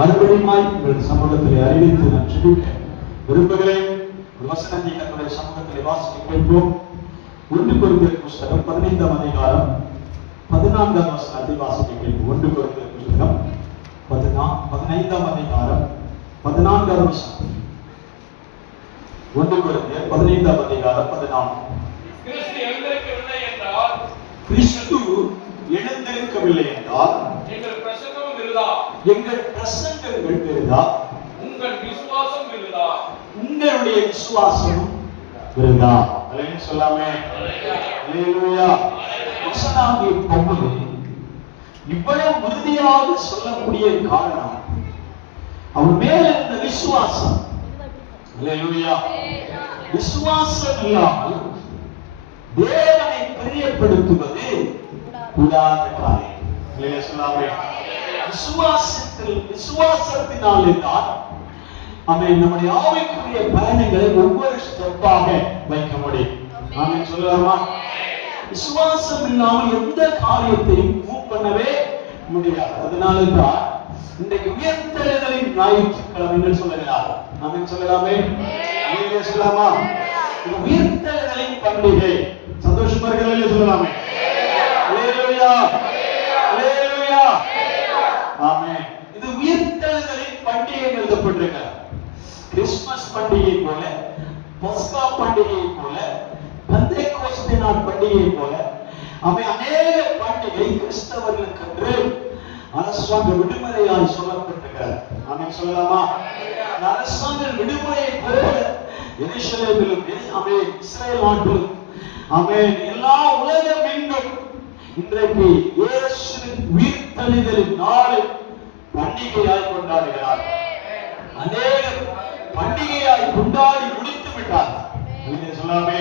மறுபடியும் உங்கள் சமூகத்தில் அறிவித்து நான் ஜெபிக்க விரும்புகிறேன். ஒரு வசனத்தை தன்னுடைய சமூகத்தில் வாசிக்க கேட்போம். 1 கொரிந்தியர் புஸ்தகம் 15ஆம் அதிகாரம் 14ஆம் வசனத்தை வாசிக்க கேட்போம். 1 கொரிந்தியர் புஸ்தகம் 15ஆம் அதிகாரம் 14ஆம் வசனம். 1 கொரிந்தியர் 15ஆம் அதிகாரம் 14. கிறிஸ்து எழுந்திருக்கவில்லை என்றால் எங்கள் பிரசங்கங்கள் விருதா, உங்களுடைய விசுவாசம் விருதா. அல்லேலூயா சொல்லாமே. அல்லேலூயா. வசனாகிய பவுல் இவ்வளவு உறுதியாக சொல்லக்கூடிய காரணம் அவன் மேல இருந்த விசுவாசம். அல்லேலூயா. விசுவாசம் இல்லாமல் தேவனை பிரியப்படுத்துவது கூடாத காரியம். அல்லேலூயா சொல்லாமே. விசுவாசத்தினாலே தான் அவன் நம்முடைய ஆவிக்குரிய பயணங்களை ஒவ்வொரு ஸ்டெப்பாக வைக்க முடியும். ஆமென் சொல்லலாமா? விசுவாசம் இல்லாமல் எந்த காரியத்தையும் மூவ் பண்ணவே முடியாது. அதனாலதான் இன்றைக்கு உயர்த்தெழுதலின் ஞாயிற்றுக்கிழமை என்று சொல்லுகிறார். ஆமென் சொல்லலாமே. அல்லேலூயா சொல்லலாமா? உயர்த்தெழுதலின் பண்டிகை. சந்தோஷமா இருக்கிறது சொல்லலாமே. அல்லேலூயா. அல்லேலூயா. ஆமென். இது உயிர்த்தெழுதலின் பண்டிகை எழுதப்பட்டிருக்கிறது. கிறிஸ்துமஸ் பண்டிகை போல, பஸ்கா பண்டிகை போல, பெந்தேகோஸ்தே நாள் பண்டிகை போல அவை அநேக பண்டிகை கிறிஸ்தவர்களுக்கு அரசாங்க விடுமுறையால் சொல்லப்பட்டிருக்கிறது. ஆமென் சொல்லலாமா? அரசாங்க விடுமுறையை போல எருசலேமிலும் இஸ்ரேல் நாட்டிலும் ஆமென் எல்லா உலகம் எங்கும் இன்றைக்கு இயேசுவின் உயிர்த்தெழுதலின் நாளை பண்டிகையாய் கொண்டாடுகிறார். அநேக பண்டிகையாய் கொண்டாடி முடித்து விட்டார். சொல்லாமே.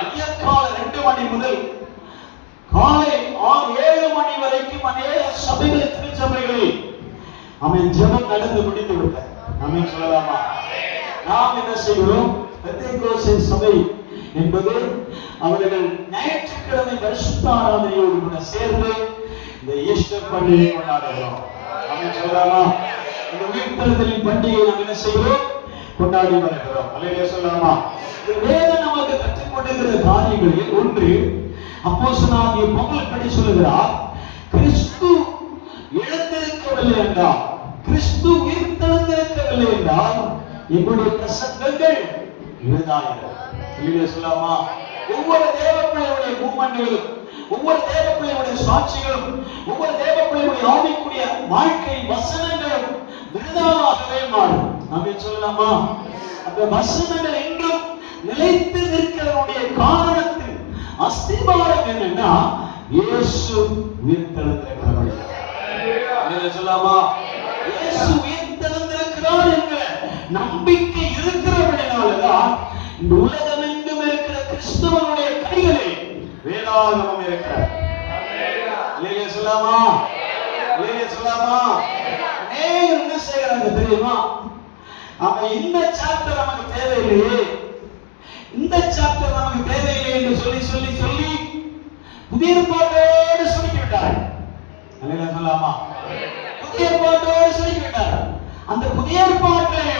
விடியற்கால 2 மணி முதல் காலை 6-7 மணி வரைக்கும் அநேக சபைகளில், திருச்சபைகளில் அவன் ஜெபம் நடந்து முடிந்து விட்டார். ஆமென் சொல்லலாமா? நாம் என்ன செய்கிறோம்? பெந்தேகோஸ்தே சபை என்பது அவர்கள் ஞாயிற்றுக்கிழமை பரிசுத்த ஆராதனையோடு கூட சேர்ந்து இந்த ஈஸ்டர் பண்டிகை கொண்டாடுகிறோம். ஆமென் சொல்லலாமா? இந்த உயிர்த்தெழுதலின் பண்டிகை நாம் என்ன செய்கிறோம்? கொண்டாடி வருகிறோம். அல்லேலூயா சொல்லலாமா? வேதம் நமக்கு கற்றுக் கொடுக்கிற காரியங்களில் ஒன்று, அப்போஸ்தலனாகிய பவுல் இப்படி சொல்லுகிறார், கிறிஸ்து எழுந்திருக்கவில்லை என்றால், கிறிஸ்து உயிர்த்தெழுந்திருக்கவில்லை என்றால் எங்களுடைய பிரசங்கங்கள் விருதாயிரம். அல்லேலூயா சொல்லலாமா? ஒவ்வொரு தேவ பிள்ளையுடைய மூமெண்ட்களும், ஒவ்வொரு தேவ பிள்ளையுடைய சாட்சிகளும், ஒவ்வொரு தேவ பிள்ளையுடைய ஆவிக்குரிய வாழ்க்கை வசனங்களும் விருதாகவே மாறும். ஆமென் சொல்லலாமா? அந்த வசனங்கள் என்றும் நிலைத்து நிற்கிறதுடைய காரணத்தின் அஸ்திபாரம் என்னன்னா இயேசு உயிர்த்தெழுந்திருக்கிறார். அல்லேலூயா சொல்லலாமா? இயேசு உயிர்த்தெழுந்திருக்கிறார் என்ற நம்பிக்கை இருக்கிறபடினால்தான் இந்த உலகமெங்கும் இருக்கிற கிறிஸ்தவனுடைய கைகளில் வேதாகமம் இருக்கிறது. அல்லேலூயா சொல்லலாமா? அல்லேலூயா சொல்லலாமா? அநேகர் என்ன செய்யறாங்க தெரியுமா? அவன் இந்த சாப்டர் நமக்கு தேவையில்லையே, இந்த சாப்டர் நமக்கு தேவையில்லை என்று சொல்லி சொல்லி சொல்லி புதிய ஏற்பாட்டோடு சுருக்கி விட்டார். அல்லேலூயா சொல்லலாமா? புதிய ஏற்பாட்டோடு சுருக்கி விட்டார். அந்த புதிய ஏற்பாட்டில்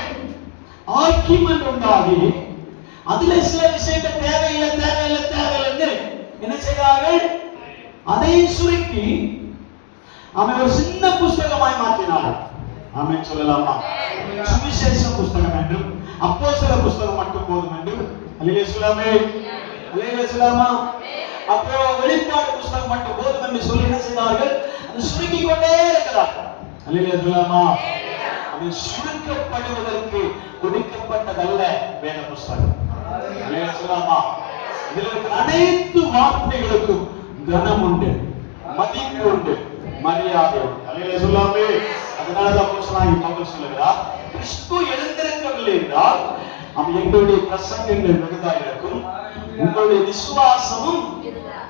ஆர்கியூமென்ட் உண்டாகி அதுல சில விஷயங்கள் தேவையில்லை தேவையில்லை தேவையில்லை என்ன செய்தார்கள்? அதையும் சுருக்கி அவன் ஒரு சின்ன புஸ்தகமாய் மாற்றினார். ஆமென் சொல்லலாமா? சுவிசேஷ புஸ்தகம் என்றும் அப்போஸ்தல புஸ்தகம் மட்டும் போதும் என்றும். அல்லேலூயா சொல்லாமே. அல்லேலூயா சொல்லாமா? அப்புறம் வெளிப்பாடு புஸ்தகம் மட்டும் போதும் என்று சொல்லி என்ன செய்தார்கள்? அது சுருக்கிக் கொண்டே இருக்கிறார்கள். அல்லேலூயா சொல்லாமா? அது சுருக்கப்படுவதற்கு கொடுக்கப்பட்டதல்ல வேத புஸ்தகம். அல்லேலூயா சொல்லாமா? இதில் இருக்கிற அனைத்து வார்த்தைகளுக்கும் கனம் உண்டு, மதிப்பு உண்டு, மரியாதை உண்டு. அல்லேலூயா சொல்லாமே. அதனாலதான் அப்போஸ்தலனாகிய பவுல் சொல்லுகிறார், கிறிஸ்து எழுந்திருக்கவில்லை என்றால் அவன் எங்களுடைய பிரசங்கங்கள் விருதாக இருக்கும், உங்களுடைய விசுவாசமும்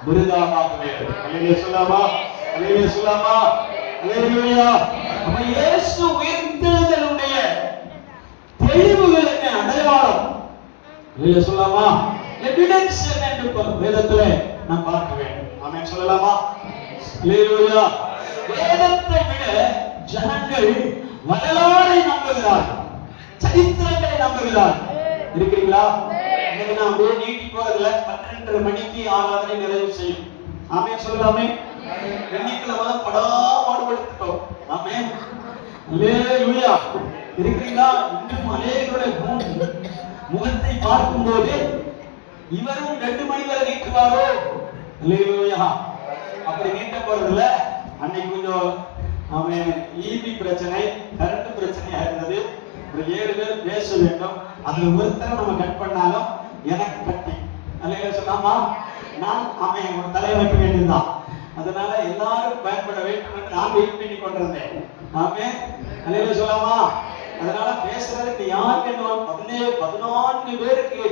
விருதாகவே இருக்கும். அல்லேலூயா சொல்லாமா? அல்லேலூயா சொல்லாமா? அல்லேலூயா. அப்ப இயேசு உயிர்த்தெழுதலுடைய தெளிவுகள் என்ன? அடையாளம். அல்லேலூயா சொல்லாமா? எவிடன்ஸ் என்ன என்று வேதத்துல நாம் பார்க்க வேண்டும். ஆமென் சொல்லலாமா? அல்லேலூயா. வேதத்தை விட ஜனங்கள் வரலாறை நம்புகிறார்கள், சரித்திரங்களை நம்புகிறார்கள். இருக்கிறீங்களா? இன்னைக்கு நான் அப்படியே நீட்டி போறதுல 12:30 மணிக்கு ஆராதனை நிறைவு செய்யும். ஆமென் சொல்லலாமே. வெள்ளிக்கிழமை படாபாடுபடுத்திட்டோம். ஆமென் அல்லேலூயா. இருக்கிறீங்களா? இன்னும் அநேகருடைய முகத்தை பார்க்கும் போது இவரும் 2 மணி வரை நீட்டுவாரோ? அல்லேலூயா. அப்படி நீட்ட போறதுல அன்னைக்கு கொஞ்சம் அவன் ஈபி பிரச்சனை, கரண்ட் பிரச்சனையா இருந்தது. ஒரு 7 பேர் பேச வேண்டும். அதுல ஒருத்தரை நம்ம கட் பண்ணாலும் எனக்கு கட்டி அல்ல சொல்லாமா, நான் அவன் ஒரு தலை வைக்க வேண்டியதுதான். அதனால எல்லாரும் பயன்பட வேண்டும் என்று நான் வெயிட் பண்ணி கொண்டிருந்தேன். ஆமே அல்ல சொல்லாமா. அதனால பேசுறதுக்கு யார் என்னவான் 14 பேருக்கு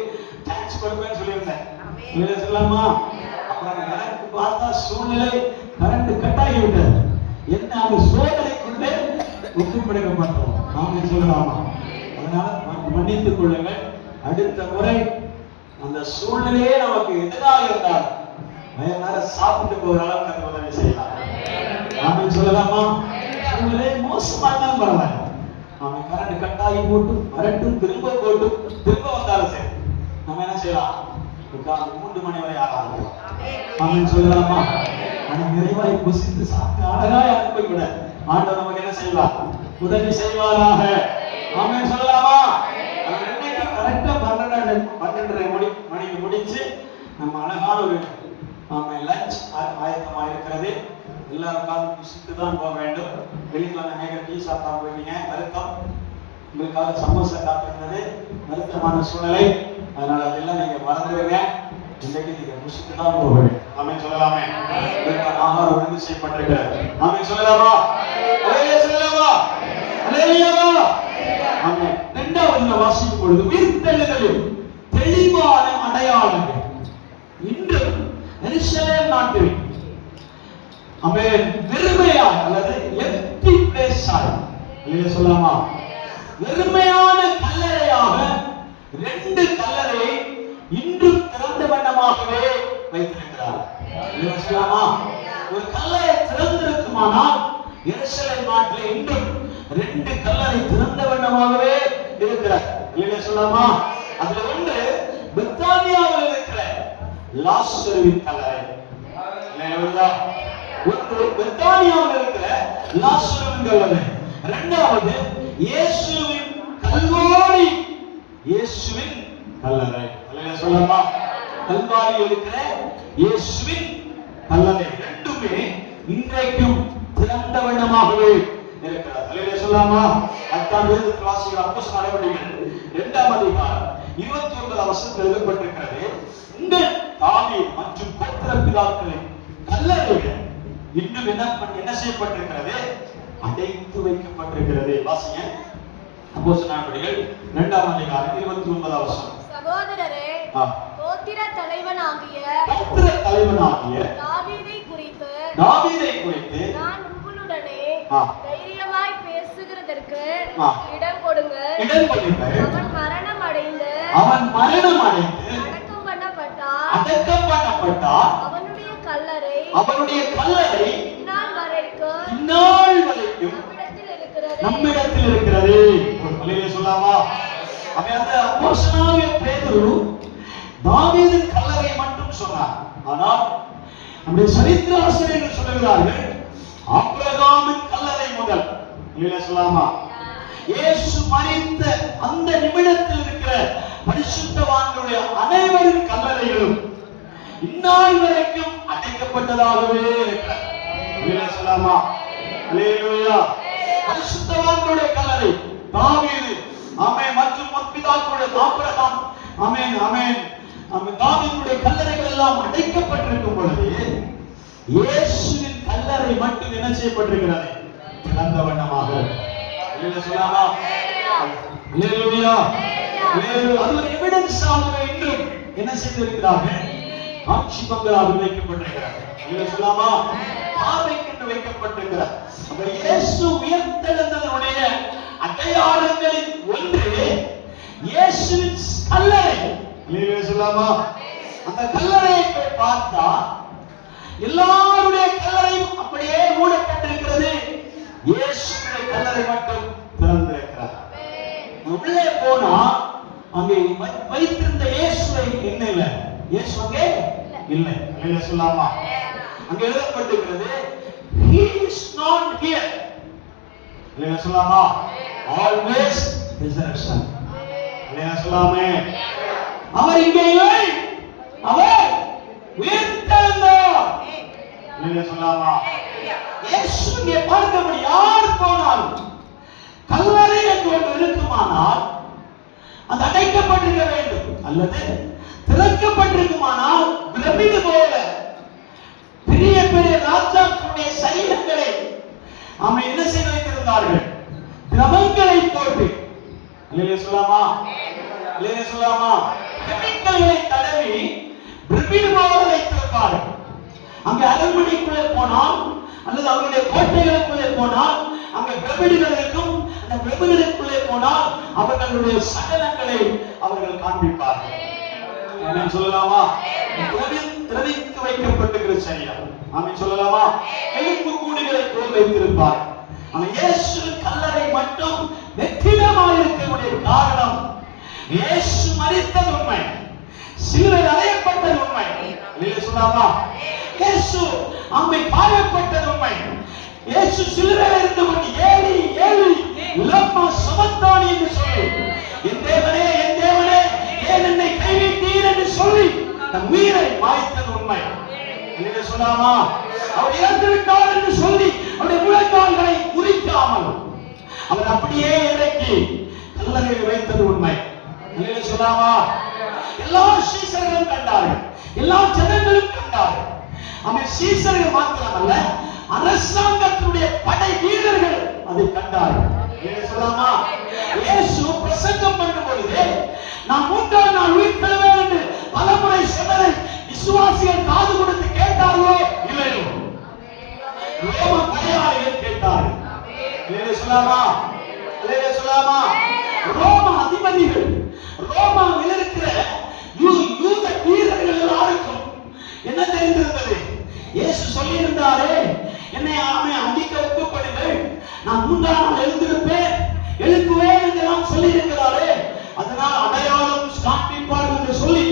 சான்ஸ் கொடுப்பேன்னு சொல்லியிருந்தேன். அல்ல சொல்லாமா. அப்புறம் எனக்கு பார்த்தா சூழ்நிலை கரண்ட் கட் ஆகி விட்டது. என்ன அந்த சோதனைக்குள்ளே ஒத்துப்படைக்க மாட்டோம். நாம சொல்லலாமா? அதனால மன்னித்துக் கொள்ளுங்கள். அடுத்த முறை அந்த சூழ்நிலையே நமக்கு எதிராக இருந்தால் நேர சாப்பிட்டு போகிற அளவுக்கு அந்த உதவி செய்யலாம். நாம சொல்லலாமா? சூழ்நிலை மோசமா இருந்தாலும் பரவாயில்ல. நாம கரண்ட் கட் ஆகி போட்டு வரட்டும், திரும்ப போட்டு திரும்ப வந்தாலும் சரி, நம்ம என்ன செய்யலாம்? 3 மணி வரை ஆரம்பிக்கலாம். ஆமென் சொல்லலாமா? நிறைவாய் புசித்து சாப்பிட்டு அழகாய் அனுப்பி விட ஆண்டவர் நமக்கு என்ன செய்வார்? உதவி செய்வாராக. ஆமென் சொல்லலாமா? இன்னைக்கு கரெக்டா 12:30 மணிக்கு முடிச்சு நம்ம அழகான ஒரு லஞ்ச் ஆயத்தமா இருக்கிறது. எல்லாரும் உட்கார்ந்து புசித்து தான் போக வேண்டும். வெள்ளிக்கிழமை அநேக டீ சாப்பிட்டா போயிட்டீங்க, வருத்தம். உங்களுக்காக சமோசா காத்திருந்தது, வருத்தமான சூழ்நிலை. அதனால அதெல்லாம் நீங்க மறந்துடுங்க. இன்றைக்கு நீங்க புசித்து தான் போக வேண்டும். ஆமென் சொல்லலாமே. ஆகாரம் ஒழுங்கு செய்யப்பட்டிருக்கிறது. ஆமென் சொல்லலாமா? அல்லேலூயா சொல்லலாமா? அல்லேலூயா. ஆமென். 2வது வாசிக்கும் பொழுது உயிர்த்தெழுதலின் தெளிவான அடையாளங்கள் இன்று எருசலேம் நாட்டில் ஆமென் வெறுமையான அல்லது எம்ப்டி பிளேஸ் ஆய் அல்லேலூயா சொல்லலாமா? வெறுமையான கல்லறையாக 2 கல்லறையை இன்று திறந்த வண்ணமாகவே வைத்திருக்கிறார். சொல்லலாமா? ஒரு கல்லறை திறந்திருக்குமானால் எருசலேம் நாட்டில் இன்றும் 2 கல்லறை திறந்த வண்ணமாகவே இருக்கிறார். இல்லையா சொல்லலாமா? அதுல ஒன்று பெத்தானியாவில் இருக்கிற லாசருவின் கல்லறை. ஒன்று பெத்தானியாவில் இருக்கிற லாசருவின் கல்லறை. 2வது இயேசுவின் கல்வாரி இயேசுவின் கல்லறை. இல்லையா சொல்லலாமா? கல்வாரியில் இருக்கிற இயேசுவின் கல்லறை 2மே இன்றைக்கும் திறந்த வண்ணமாகவே இருக்கிறது. அல்லேலூயா சொல்லலாமா? அதான் வேதத்தில் வாசிக்கிற அப்போஸ்தலர் நடவடிக்கைகள் 2ஆம் அதிகாரம் 29ஆம் வசனத்தில் எழுதப்பட்டிருக்கிறது. இந்த தாவீது மற்றும் கோத்திர பிதாக்களின் கல்லறைகள் இன்னும் என்ன செய்யப்பட்டிருக்கிறது? அடைத்து வைக்கப்பட்டிருக்கிறது. வாசிங்க அப்போஸ்தலர் நடவடிக்கைகள் 2ஆம் அதிகாரம் 29ஆம் வசனம். சகோதரரே, கோத்திர தலைவனாகிய தாவீதை குறித்து நான் உங்களுடனே தைரியமாய் பேசுகிறதற்கு இடம் கொடுங்கள். அவன் மரணம் அடைந்து அடக்கம் பண்ணப்பட்டார். அவனுடைய கல்லறை இந்நாள் வரைக்கும் நம்மிடத்தில் இருக்கிறது. அல்லேலூயா சொல்லலாமா? அந்த அப்போஸ்தலனாகிய பேதுரு தாவீதின் கல்லறை மட்டும் சொன்னார். ஆனால் நம்முடைய சரித்திர ஆசிரியர்கள் சொல்லுகிறார்கள் ஆபிரகாமின் கல்லறை முதல் இல்லையா சொல்லலாமா? இயேசு மரித்த அந்த நிமிடத்தில் இருக்கிற பரிசுத்தவான்களுடைய அனைவரின் கல்லறைகளும் இந்நாள் வரைக்கும் அடைக்கப்பட்டதாகவே இருக்கிறது. இல்லையா சொல்லலாமா? அல்லேலூயா. பரிசுத்தவான்களுடைய கல்லறை தாவீது ஆமென் மற்றும் முற்பிதாக்களுடைய ஆபிரகாம் ஆமென் ஆமென் ஆமென் தாவீதுடைய கல்லறைகள் எல்லாம் அடைக்கப்பட்டிருக்கும் பொழுது இயேசுவின் கல்லறை மட்டும் என்ன செய்யப்பட்டிருக்கிறது? திறந்த வண்ணமாக. இல்லையா சொல்லலாமா? அல்லேலூயா. அது ஒரு எவிடன்ஸ் ஆகவே இன்றும் என்ன செய்திருக்கிறார்கள்? ஆட்சி பங்களாவில் வைக்கப்பட்டிருக்கிறார்கள். இல்லையா சொல்லலாமா? ஆவைக்கென்று வைக்கப்பட்டிருக்கிறார். அப்ப இயேசு உயிர்த்தெழுந்ததனுடைய அடையாளங்களில் ஒன்று இயேசுவின் கல்லறை. இல்லையா சொல்லலாமா? அந்த கல்லறையை போய் பார்த்தா எல்லாருடைய கல்லறையும் அப்படியே மூடப்பட்டிருக்கிறது. இயேசுவின் கல்லறை மட்டும் உள்ளே போனா அங்கே வைத்திருந்த இயேசுவை என்ன இல்ல, இயேசு அங்கே இல்லை. அல்லேலூயா சொல்லாமா? அங்கே எழுதப்பட்டிருக்கிறது he is not here. அல்லேலூயா சொல்லாமா? always resurrection. அல்லேலூயா சொல்லாமே? அவர் இங்கே இல்லை, அவர் உயிர்த்தெழுந்தார். அல்லேலூயா சொல்லாமா? இயேசு இங்கே பார்க்கபடி யார் போனாலும் கல்லறை என்று ஒன்று இருக்குமானால் அது அடைக்கப்பட்டிருக்க வேண்டும், அல்லது திறக்கப்பட்டிருக்குமானால் பிரமிடு போல பெரிய பெரிய ராஜாக்களுடைய சரீரங்களை அவன் என்ன செய்து வைத்திருந்தார்கள், திரவங்களை போட்டு. அல்லேலூயா சொல்லாமா? அல்லேலூயா சொல்லாமா? கெமிக்கல்களை தடவி பிரமிடு போல வைத்திருப்பார்கள். அங்கே அரண்மனைக்குள்ளே போனால் அல்லது அவருடைய கோட்டைகளுக்குள்ளே போனால் அங்கே பிரமிடுகள் இருக்கும். அந்த பிரமிடுகளுக்குள்ளே போனால் அவர்களுடைய சகலங்களை அவர்கள் காண்பிப்பார்கள். ஆமென் சொல்லலாமா? திரவித்து வைக்கப்பட்டிருக்கிற சரீரம். ஆமென் சொல்லலாமா? எலும்பு கூடுகளை போல் வைத்திருப்பார். ஆனால் இயேசு கல்லறை மட்டும் வெற்றிடமாக இருக்கக்கூடிய காரணம், இயேசு மரித்தது உண்மை, சிலுவையில் அறையப்பட்டது உண்மை. அல்லேலூயா சொல்லாமா? இயேசு அங்கே காயப்பட்டது உண்மை. இயேசு சிலுவையில் இருந்து கொண்டு ஏலி ஏலி லம்மா சபக்தானி என்று சொல்லி, என் தேவனே ஏன் என்னை கைவிட்டீர் என்று சொல்லி தன் உயிரை மாய்த்தது உண்மை. அல்லேலூயா சொல்லாமா? அவர் இறந்து விட்டார் என்று சொல்லி அவருடைய முழங்கால்களை முறிக்காமல் அவர் அப்படியே இறக்கி கல்லறையில் வைத்தது உண்மை. அல்லேலூயா சொல்லாமா? எல்லா சீசர்களும் கண்டார்கள், எல்லா ஜனங்களும் கண்டார்கள். அவன் சீசர்கள் மாத்திரமல்ல, அரசாங்கத்தினுடைய படை வீரர்கள் அதை கண்டார்கள். அல்லேலூயா சொல்லாமா? இயேசு பிரசங்கம் பண்ணும் பொழுது நான் 3ஆம் நாள் உயிர்த்தெழுவேன் என்று பலமுறை சொன்னதை விசுவாசிகள் காது கொடுத்து கேட்டார்களோ இல்லையோ? ரோம படையாளிகள் கேட்டார்கள். அல்லேலூயா சொல்லாமா? அல்லேலூயா சொல்லாமா? ரோம அதிபதிகள், ரோமாவில் இருக்கிற யூத வீரர்கள் எல்லாருக்கும் என்ன தெரிந்திருந்தது? இயேசு சொல்லியிருந்தாரே, என்னை அடிக்க ஒப்புப்படுங்கள், நான் 3ஆம் நாள் எழுப்புவேன் என்றெல்லாம் சொல்லி இருக்கிறாரே, அதனால் அடையாளம் காண்பிப்பார்கள் என்று சொல்லி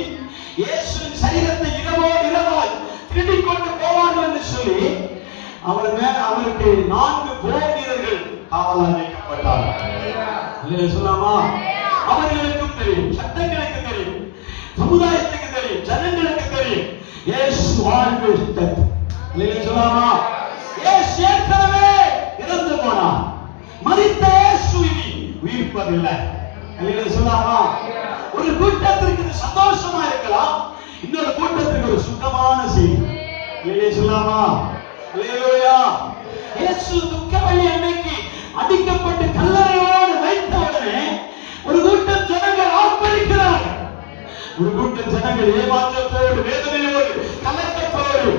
இயேசுவின் சரீரத்தை இரவாய் திருடிக் கொண்டு போவார்கள் என்று சொல்லி அவருக்கு 4 போர் வீரர்கள் காவலாக வைக்கப்பட்டார்கள். அல்லேலூயா சொல்லாமா? அவர்களுக்கும் தெரியும், சட்டங்களுக்கு தெரியும், சமுதாயத்துக்கு தெரியும், ஜனங்களுக்கு தெரியும், இயேசு வாழ்வு. அல்லேலூயா சொல்லாமா? இயேசு ஏற்கனவே இறந்து போனார். மரித்த இயேசு இனி உயிர்ப்பதில்லை. அல்லேலூயா சொல்லாமா? ஒரு கூட்டத்திற்கு இது சந்தோஷமா இருக்கலாம், இன்னொரு கூட்டத்திற்கு ஒரு சுத்தமான செய்தி. அல்லேலூயா சொல்லாமா? அல்லேலூயா. இயேசு துக்க வெள்ளி அன்னைக்கு அடிக்கப்பட்டு கல்லறையோடு வைத்த உடனே ஒரு கூட்டம் ஜனங்கள் ஆர்ப்பரிக்கிறார்கள். ஒரு கூட்டம் ஜனங்கள் ஏமாற்றத்தோடு, வேதனையோடு, கலக்கத்தோடு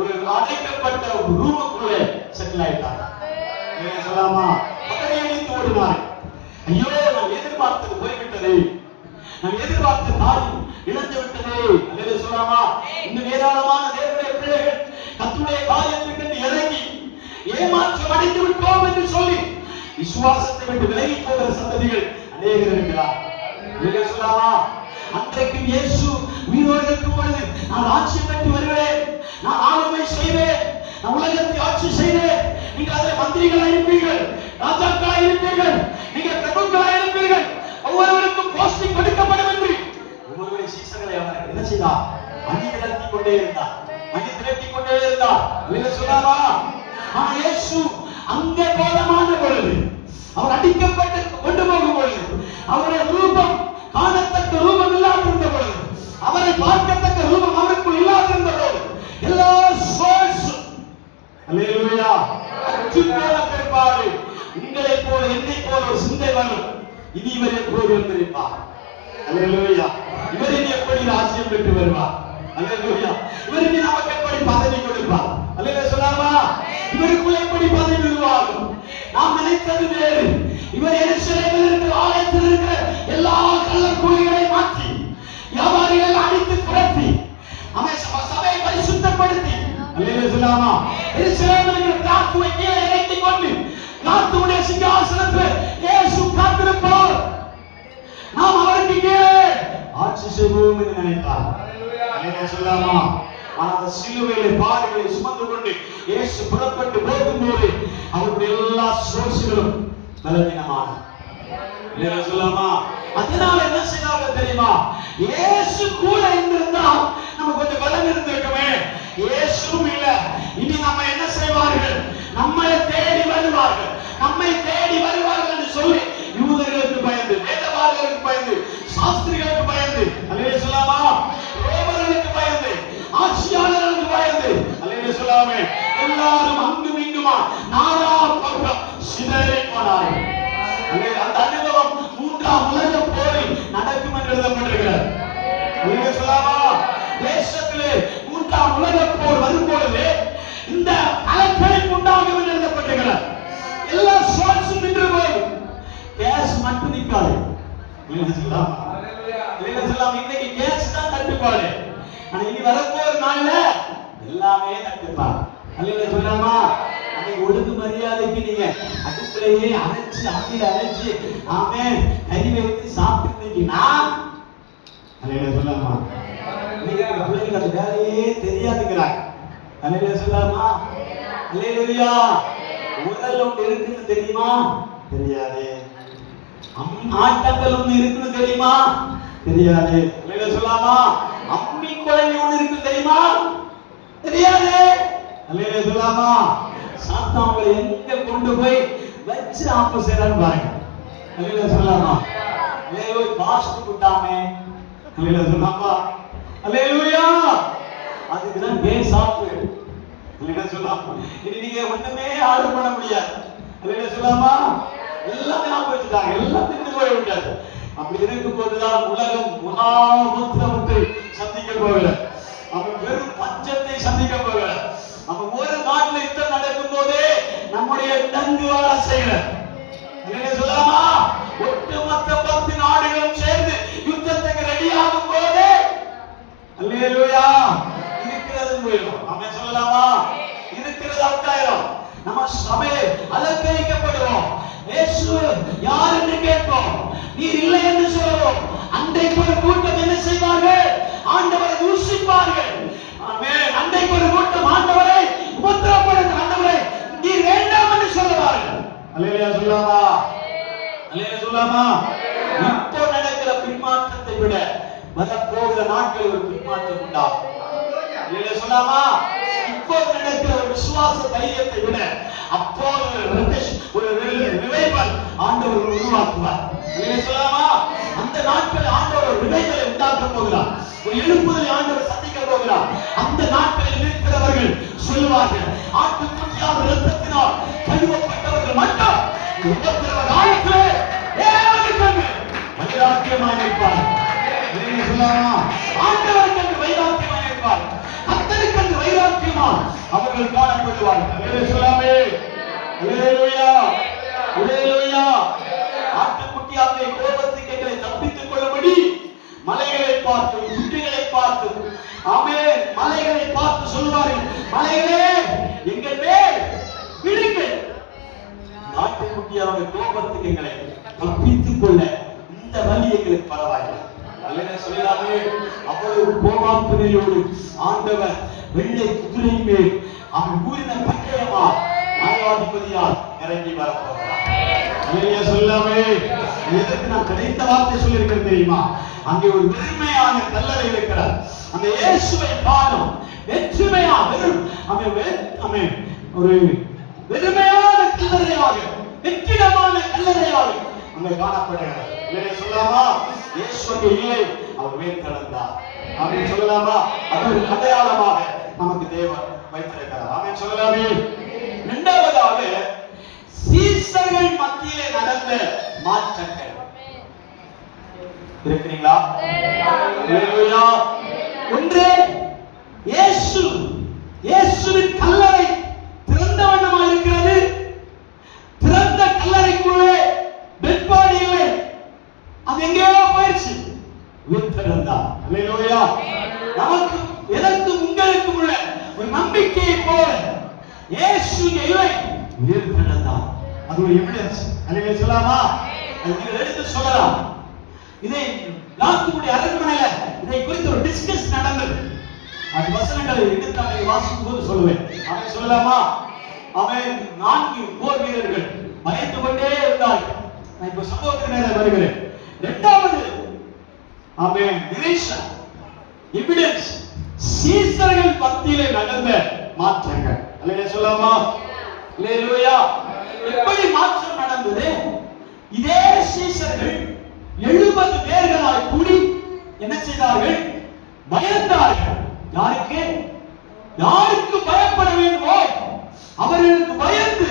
ஒரு அடைக்கப்பட்ட ரூமுக்குள்ளே செட்டில் ஆயிட்டாங்க. சொல்லாமா? பதறியடித்து ஓடினார்கள். ஐயோ, நான் எதிர்பார்த்தது போய்விட்டதே, நான் எதிர்பார்த்த காரியம் இழந்து விட்டதே. அல்லேலூயா சொல்லாமா? இன்னும் ஏராளமான தேவனுடைய பிள்ளைகள் கர்த்தருடைய காரியத்துக்கு இறங்கி ஏமாற்றம் அடைந்து விட்டோம் என்று சொல்லி விசுவாசத்தை விட்டு விலகி போகிற சந்ததிகள் அநேகர் இருக்கிறார். அல்லேலூயா சொல்லாமா? அன்றைக்கு இயேசு உயிரோடு இருக்கும் பொழுது, நான் ஆட்சி பெற்று வருவேன், நான் ஆளுமை செய்வேன், நான் உலகத்தை ஆட்சி செய்வேன், நீங்கள் அதில் மந்திரிகளாக இருப்பீர்கள், ராஜாக்களாக இருப்பீர்கள், நீங்கள் பிரபுக்களாக இருப்பீர்கள், ஒவ்வொருவருக்கும் போஸ்டிங் கொடுக்கப்படும் என்று ஒவ்வொருவரை சீசர்களை அவர் என்ன செய்தார்? அணி திரட்டிக் கொண்டே இருந்தார். அல்லேலூயா சொல்லாமா? ஆனால் இயேசு அங்கே கோலமான பொழுது, அவர் அடிக்கப்பட்டு கொண்டு போகும் பொழுது, அவருடைய ரூபம் காணத்தக்க ரூபம் இல்லாதிருந்த பொழுது, அவரை பார்க்கத்தக்க ரூபம் அவருக்குள் இல்லாதிருந்த போது, எல்லா சோர்ஸும் அல்லேலூயா அச்சு போல பெரும்பாடு உங்களை போல என்னை போல ஒரு சிந்தை வரும். இனி இவர் எப்போது வந்திருப்பார்? அல்லேலூயா. இவர் இனி எப்படி ராஜ்யம் பெற்று வருவார்? அல்லேலூயா. இவர் இனி நமக்கு எப்படி பதவி கொடுப்பார்? அல்லேலூயா சொல்லாமா? இவருக்குள்ள எப்படி பதவி உருவாகும்? நாம் நினைத்தது வேறு. இவர் எருசலேமில் இருக்கிற ஆலயத்தில் இருக்கிற எல்லா கள்ளக்குழிகளை மாற்றி, வியாபாரிகளை அடித்து துரத்தி, சபையை பரிசுத்தப்படுத்தி, அல்லேலூயா சொல்லாமா? எருசலேமில் இருக்கிற காத்துவை கீழே இறக்கிக் கொண்டு, காத்துடைய சிங்காசனத்தில் இயேசு காத்திருப்பார். நினைத்தார். அல்லேலூயா சொல்லாமா? ஆனால் அந்த சிலுவையிலே பாடுகளை சுமந்து கொண்டு இயேசு புறப்பட்டு போகும்போது அவருடைய எல்லா சோர்ஸ்களும் பலவீனமான. அல்லேலூயா சொல்லாமா? அதனால என்ன செய்தாங்க தெரியுமா? இயேசு கூட இருந்திருந்தா நம்ம கொஞ்சம் பலம் இருந்திருக்குமே. இயேசுவும் இல்ல. இனி நம்ம என்ன செய்வார்கள்? நம்மை தேடி வருவார்கள், நம்மை தேடி வருவார்கள் என்று சொல்லி யூதர்களுக்கு பயந்து, வேதபாரகர்களுக்கு பயந்து, சாஸ்திரிகளுக்கு பயந்து, அல்லேலூயா சொல்லாமா? ரோமர்களுக்கு பயந்து, ஆட்சியாளர்களுக்கு பயந்து, அல்லேலூயா சொல்லாமே, எல்லாரும் அங்கும் இங்குமா நாடா பக்கம் சிதறி போனார்கள். அந்த அனுபவம் 3ஆம் உலகப் போரில் நடக்கும் என்று எழுதப்பட்டிருக்கிறது. அல்லேலூயா சொல்லாமா? தேசத்திலே 3ஆம் உலகப் போர் வரும்பொழுது இந்த கலக்கலைப்பு உண்டாகும் என்று எழுதப்பட்டிருக்கிறது. எல்லா சோர்ஸும் நின்று போய் கேஸ் மட்டும் நிற்காது. அல்லேலூயா சொல்லாமா? அல்லேலூயா சொல்லாமா? இன்னைக்கு கேஸ் தான் தட்டுப்பாடு. ஆனா இனி வரப்போற நாள்ல எல்லாமே தட்டுப்பாடு. அல்லேலூயா சொல்லாமா? அன்னைக்கு ஒழுங்கு மரியாதைக்கு நீங்க அடுப்பிலேயே அரைச்சு அம்மியில அரைச்சு ஆமென் கறி வைத்து சாப்பிட்டுருந்தீங்கன்னா, அல்லேலூயா சொல்லாமா? பிள்ளைங்க அந்த வேலையே தெரியாதுங்கிறாங்க. அல்லேலூயா சொல்லாமா? அல்லேலூயா. உடல் ஒன்று இருக்குன்னு தெரியுமா? தெரியாது. ஆட்டங்கள் ஒன்று இருக்குன்னு தெரியுமா? தெரியாது. அல்லேலூயா சொல்லாமா? அம்மி குழவி ஒன்று இருக்குன்னு தெரியுமா? தெரியாது. அல்லேலூயா சொல்லாமா? சாத்தான் உங்களை எங்க கொண்டு போய் வச்சு ஆப்ப செய்றான்னு பாருங்க. அல்லேலூயா சொல்லாமா? அல்லேலூயா பாஸ்ட் கூட்டாமே. அல்லேலூயா சொல்லாமா? அல்லேலூயா. அதுக்கு தான் கேஸ் சாப்பிடு. அல்லேலூயா சொல்லாமா? இனி நீங்க ஒண்ணுமே ஆர்டர் பண்ண முடியாது. அல்லேலூயா சொல்லாமா? எல்லாமே ஆப்ப வச்சுட்டாங்க, எல்லாம் தின்னு போய் விட்டாரு. அப்படி இருக்கும் போதுதான் உலகம் மகா உத்திரவத்தை சந்திக்க போகிறது. அவன் வெறும் பஞ்சத்தை சந்திக்க போகிறார். அவன் ஒரு நாட்டில் யுத்தம் நடக்கும் போதே நம்முடைய டங்கு வாழ செய்கிறார். சொல்லாமா? ஒட்டுமொத்த 10 நாடுகளும் சேர்ந்து யுத்தத்துக்கு ரெடி ஆகும் போதே அல்லேலூயா இருக்கிறது போயிடும். அவன் சொல்லலாமா? இருக்கிறது அவுட்டாயிரும். நம்ம சபை அலங்கரிக்கப்படுவோம். இயேசு யார் என்று கேட்போம். நீர் இல்லை என்று சொல்லுவோம். அன்றைக்கு ஒரு கூட்டம் என்ன செய்வார்கள்? ஆண்டவரை தூஷிப்பார்கள். ஆமென். அன்றைக்கு ஒரு கூட்டம் ஆண்டவரை உபத்திரப்படுத்த, ஆண்டவரை நீர் வேண்டாம் என்று சொல்லுவார்கள். அல்லேலூயா சொல்லாமா? அல்லேலூயா சொல்லாமா? இப்போ நடக்கிற பின்மாற்றத்தை விட வரப்போகிற நாட்கள் ஒரு பின்மாற்றம் உண்டாகும். அல்லேலூயா சொல்லாமா? இப்போ நடக்கிற ஒரு விசுவாச தைரியத்தை விட அப்போது ஒரு ரிவைவல் ஆண்டவர் உருவாக்குவார். அல்லேலூயா சொல்லாமா? அந்த நாட்கள் ஆண்டவர் ரிவைவலை உண்டாக்க போகிறார். ஒரு எழுப்புதலை ஆண்டவர் சந்திக்க போகிறார். அந்த நாட்களில் இருக்கிறவர்கள் சொல்லுவார்கள், ஆட்டுக்குட்டியார் இரத்தத்தினால் கழுவப்பட்டவர்கள் மட்டும் உபத்திரவ காலத்திலே தேவனுக்கு வைராக்கியமாய் இருப்பார். அல்லேலூயா சொல்லாமா? ஆண்டவருக்கு என்று வைராக்கியமாய் இருப்பார். கர்த்தருக்கு என்று வைராக்கியமாய் அவர்கள் காணப்படுவார்கள். அல்லேலூயா சொல்லாமே? அல்லேலூயா. அல்லேலூயா. ஆட்டுக்குட்டியாருடைய கோபத்துக்கு எங்களை தப்பித்துக் கொள்ளும்படி மலைகளை பார்த்து, குட்டிகளை பார்த்து, ஆமென், மலைகளை பார்த்து சொல்வார்கள், மலைகளே எங்கள் மேல் விழுங்கள். ஆட்டுக்குட்டியாருடைய கோபத்துக்கு எங்களை தப்பித்துக் கொள்ள இந்த வழி எங்களுக்கு பரவாயில்லை. அல்லேலூயா சொல்லலாமே? அவ்வளவு கோபாக்கினையோடு ஆண்டவர் வெள்ளை குதிரை மேல் அவன் கூறின பட்டயமா நியாயாதிபதியால் இறங்கி வரப்போகிறார். அல்லேலூயா சொல்லாமே? எதற்கு நான் கிடைத்த வார்த்தை சொல்லியிருக்கிறேன் தெரியுமா? அங்கே ஒரு வெறுமையான கல்லறை இருக்கிறார். அந்த இயேசுவை காணும் வெற்றுமையா வெறும் ஒரு வெறுமையான கல்லறையாக, வெற்றிடமான கல்லறையாக அங்கே காணப்படுகிறார். இல்லையா சொல்லாமா? இயேசு அங்கே இல்லை, அவர் மேல் கடந்தார். அப்படின்னு சொல்லலாமா? அது ஒரு அடையாளமாக நமக்கு தேவன் வைத்திருக்கிறார். ஆமென் சொல்லலாமே? இரண்டாவதாக சீசர்கள் மத்தியிலே நடந்த மாற்றங்கள் இருக்கிறீங்களா? அல்லேலூயா. ஒன்று, இயேசுவின் கல்லறை திறந்த வண்ணமாக இருக்கிறது. திறந்த கல்லறைக்குள்ளே டெட் பாடி இல்லை, அது எங்கேயோ போயிடுச்சு. உயிர்த்தெழுந்தார். அல்லேலூயா. நமக்கு எனக்கும் உங்களுக்கும் உள்ள ஒரு நம்பிக்கையை போல இயேசு இல்லை, உயிர்த்தெழுந்தார். அது ஒரு எவிடன்ஸ். அல்லேலூயா சொல்லாமா? அது நீங்கள் எடுத்து சொல்லலாம். இதை பிலாத்துடைய அரண்மனையில இதை குறித்து ஒரு டிஸ்கஸ் நடந்தது. அந்த வசனங்களை எடுத்து அதை வாசிக்கும் போது சொல்லுவேன். அவன் சொல்லலாமா? அவன் 4 போர் வீரர்கள் பயந்து கொண்டே இருந்தார்கள். நான் இப்ப சம்பவத்துக்கு நேரே வருகிறேன். இரண்டாவது அவன் டிரெக்ஷன் எவிடன்ஸ் சீசர்கள் மத்தியிலே நடந்த மாற்றங்கள். அல்லேலூயா சொல்லலாமா? அல்லேலூயா. எப்படி மாற்றம் நடந்தது? இதே சீசர்கள் 70 பேர்களாய் கூடி என்ன செய்தார்கள்? பயந்தார்கள். யாருக்கு? யாருக்கு பயப்பட வேண்டுமோ அவர்களுக்கு பயந்து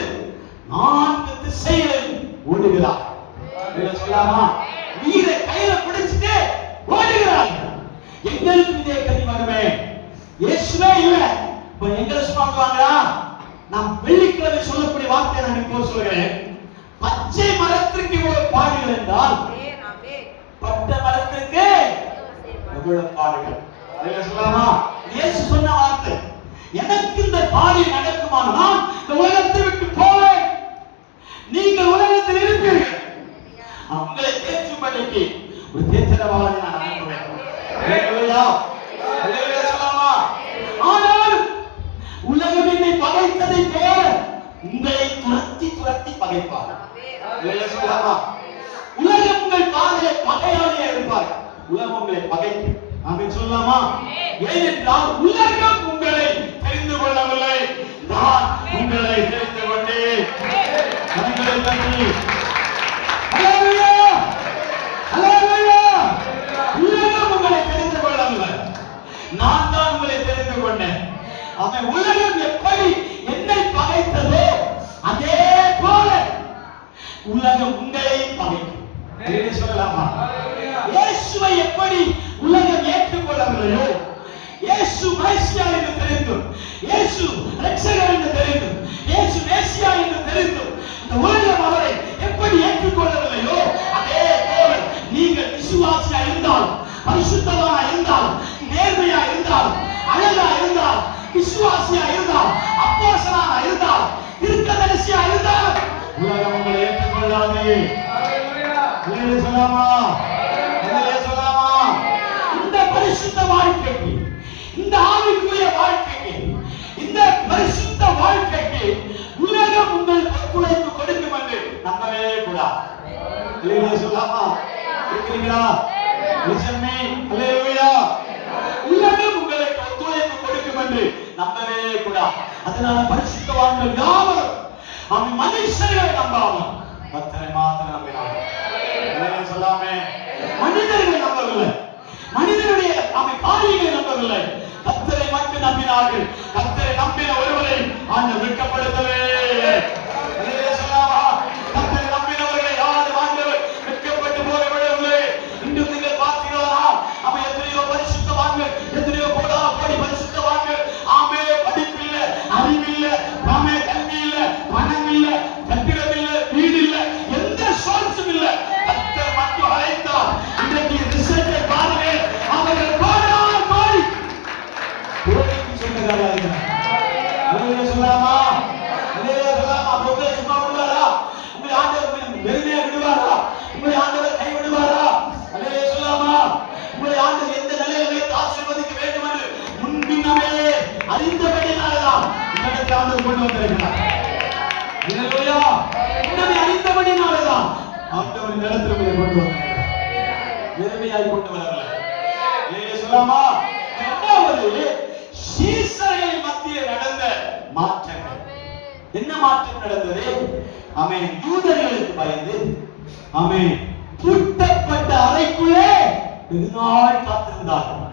4 திசைகளில் ஓடுகிறார். சொல்லலாமா? உயிரை கையில பிடிச்சிட்டு ஓடுகிறார்கள். எங்களுக்கு இதே கதி வருமே. இயேசுவே இல்ல, இப்ப எங்களை சொல்லுவாங்களா? நான் வெள்ளிக்கிழமை சொல்லக்கூடிய வார்த்தை நான் இப்போ சொல்கிறேன். பச்சை மரத்திற்கு இவ்வளவு பாடுகள் என்றால் பட்ட மரத்திற்கு எவ்வளவு பாடுகள். சொல்லலாமா? இயேசு சொன்ன வார்த்தை, எனக்கு இந்த பாடு நடக்குமானால் இந்த உலகத்தை விட்டு போவேன். நீங்கள் உலகத்தில் இருப்பீர்கள், உங்களை தேற்றும்படிக்கு ஒரு தேற்றரவாளனை நான் அனுப்புவேன். சொல்லலாமா? ஆனால் உலகம் என்னை பகைத்ததை போல உங்களை துரத்தி துரத்தி பகைப்பார். சொல்லலாமா? உலகம் உங்கள் காதலை பகையாளியே இருப்பார். உலகம் உங்களை பகைக்கும். ஆமென் சொல்லலாமா? ஏனென்றால் உலகம் உங்களை தெரிந்து கொள்ளவில்லை, நான் உங்களை தெரிந்து கொண்டேன். உங்களை பற்றி ஹல்லேலூயா ஹல்லேலூயா. உலகம் உங்களை தெரிந்து கொள்ளவில்லை, நான் தான் உங்களை தெரிந்து கொண்டேன். அவன் உலகம் எப்படி என்னை பகைத்ததோ அதே போல உலகம் உங்களை பகைக்கும். சொல்லலாமா? இயேசுவை எப்படி உலகம் ஏற்றுக்கொள்ளவில்லையோ, இயேசு மேசியா என்று தெரிந்தும், இயேசு இரட்சகர் என்று தெரிந்தும், இயேசு மேசியா என்று தெரிந்தும் இந்த உலகம் அவரை எப்படி ஏற்றுக்கொள்ளவில்லையோ அதே போல நீங்கள் விசுவாசியா இருந்தாலும், பரிசுத்தவானா இருந்தாலும், நேர்மையா இருந்தாலும், அழகா இருந்தாலும், விசுவாசியா இருந்தாலும், அப்போஸ்தலனா இருந்தாலும், தீர்க்கதரிசியா இருந்தாலும் உலகம் உங்களை ஏற்றுக்கொள்ளாது. சொல்லலாமா? சொல்லலாமா? இந்த பரிசுத்த வாழ்க்கைக்கு, இந்த ஆவிக்குரிய வாழ்க்கைக்கு, இந்த பரிசுத்த வாழ்க்கைக்கு உலகம் உங்களுக்கு ஒத்துழைப்பு கொடுக்கும் என்று நம்பவே கூடாது. சொல்லலாமா? இருக்கிறீங்களா? உலகம் உங்களுக்கு ஒத்துழைப்பு கொடுக்கும் என்று நம்பவே கூடாது. அதனால பரிசுத்தவான்கள் யாவரும் அவன் மனுஷர்களை நம்பாமல் கர்த்தரை மாத்திரம் நம்பினார்கள். சொல்லாமே, மனிதர்களை நம்பவில்லை, மனிதனுடைய அவன் காரியங்களை நம்பவில்லை, கர்த்தரை மட்டும் நம்பினார்கள். கர்த்தரை நம்பின ஒருவரை ஆண்டவர் வெட்கப்படுத்தவே சொல்லாமா? கர்த்தரை நம்பினவர்களை யாரும் ஆண்டவர் வெட்கப்பட்டு போக விடவில்லை. இன்று நீங்கள் பார்த்தீர்களா? அவன் எத்தனையோ பரிசுத்தவான்கள், எத்தனையோ கோடி பரிசுத்தவான்கள், ஆமே படிப்பில்லை, அறிவில்லை, ஆமே கல்வி இல்லை, பணம் இல்லை, கட்டிடம் இல்லை, வீடு இல்லை, எந்த சோர்ஸும் இல்லை. கர்த்தர் மட்டும் அழைத்தார். இன்றைக்கு ரிசல்ட்டை பாருங்க, அவர்கள் கோடான கோடி கோடிக்கு சொந்தக்காரா இருக்கிறார். சொல்லலாமா? சொல்லலாமா? உங்களை சும்மா விடுவாரா? உங்களை ஆண்டவர் வெறுமையா விடுவாரா? உங்களை ஆண்டவர் கை விடுவாரா? சொல்லலாமா? உங்களை ஆண்டவர் எந்த நிலையில் வைத்து ஆசீர்வதிக்க வேண்டும் என்று முன்பின்னமே அறிந்தபடினால்தான் இந்த இடத்தில் ஆண்டவர் கொண்டு வந்திருக்கிறார். அறிந்தபடினால்தான் ஆண்டவர் இந்த இடத்துல கொண்டு வந்தார். வெறுமையாய் கொண்டு வரல. சொல்லலாமா? இரண்டாவது சீசர்கள் மத்தியில் நடந்த மாற்றங்கள். என்ன மாற்றம் நடந்தது? ஆமென். யூதர்களுக்கு பயந்து ஆமென் பூட்டப்பட்ட அறைக்குள்ளே வெகுநாள் காத்திருந்தார்கள்.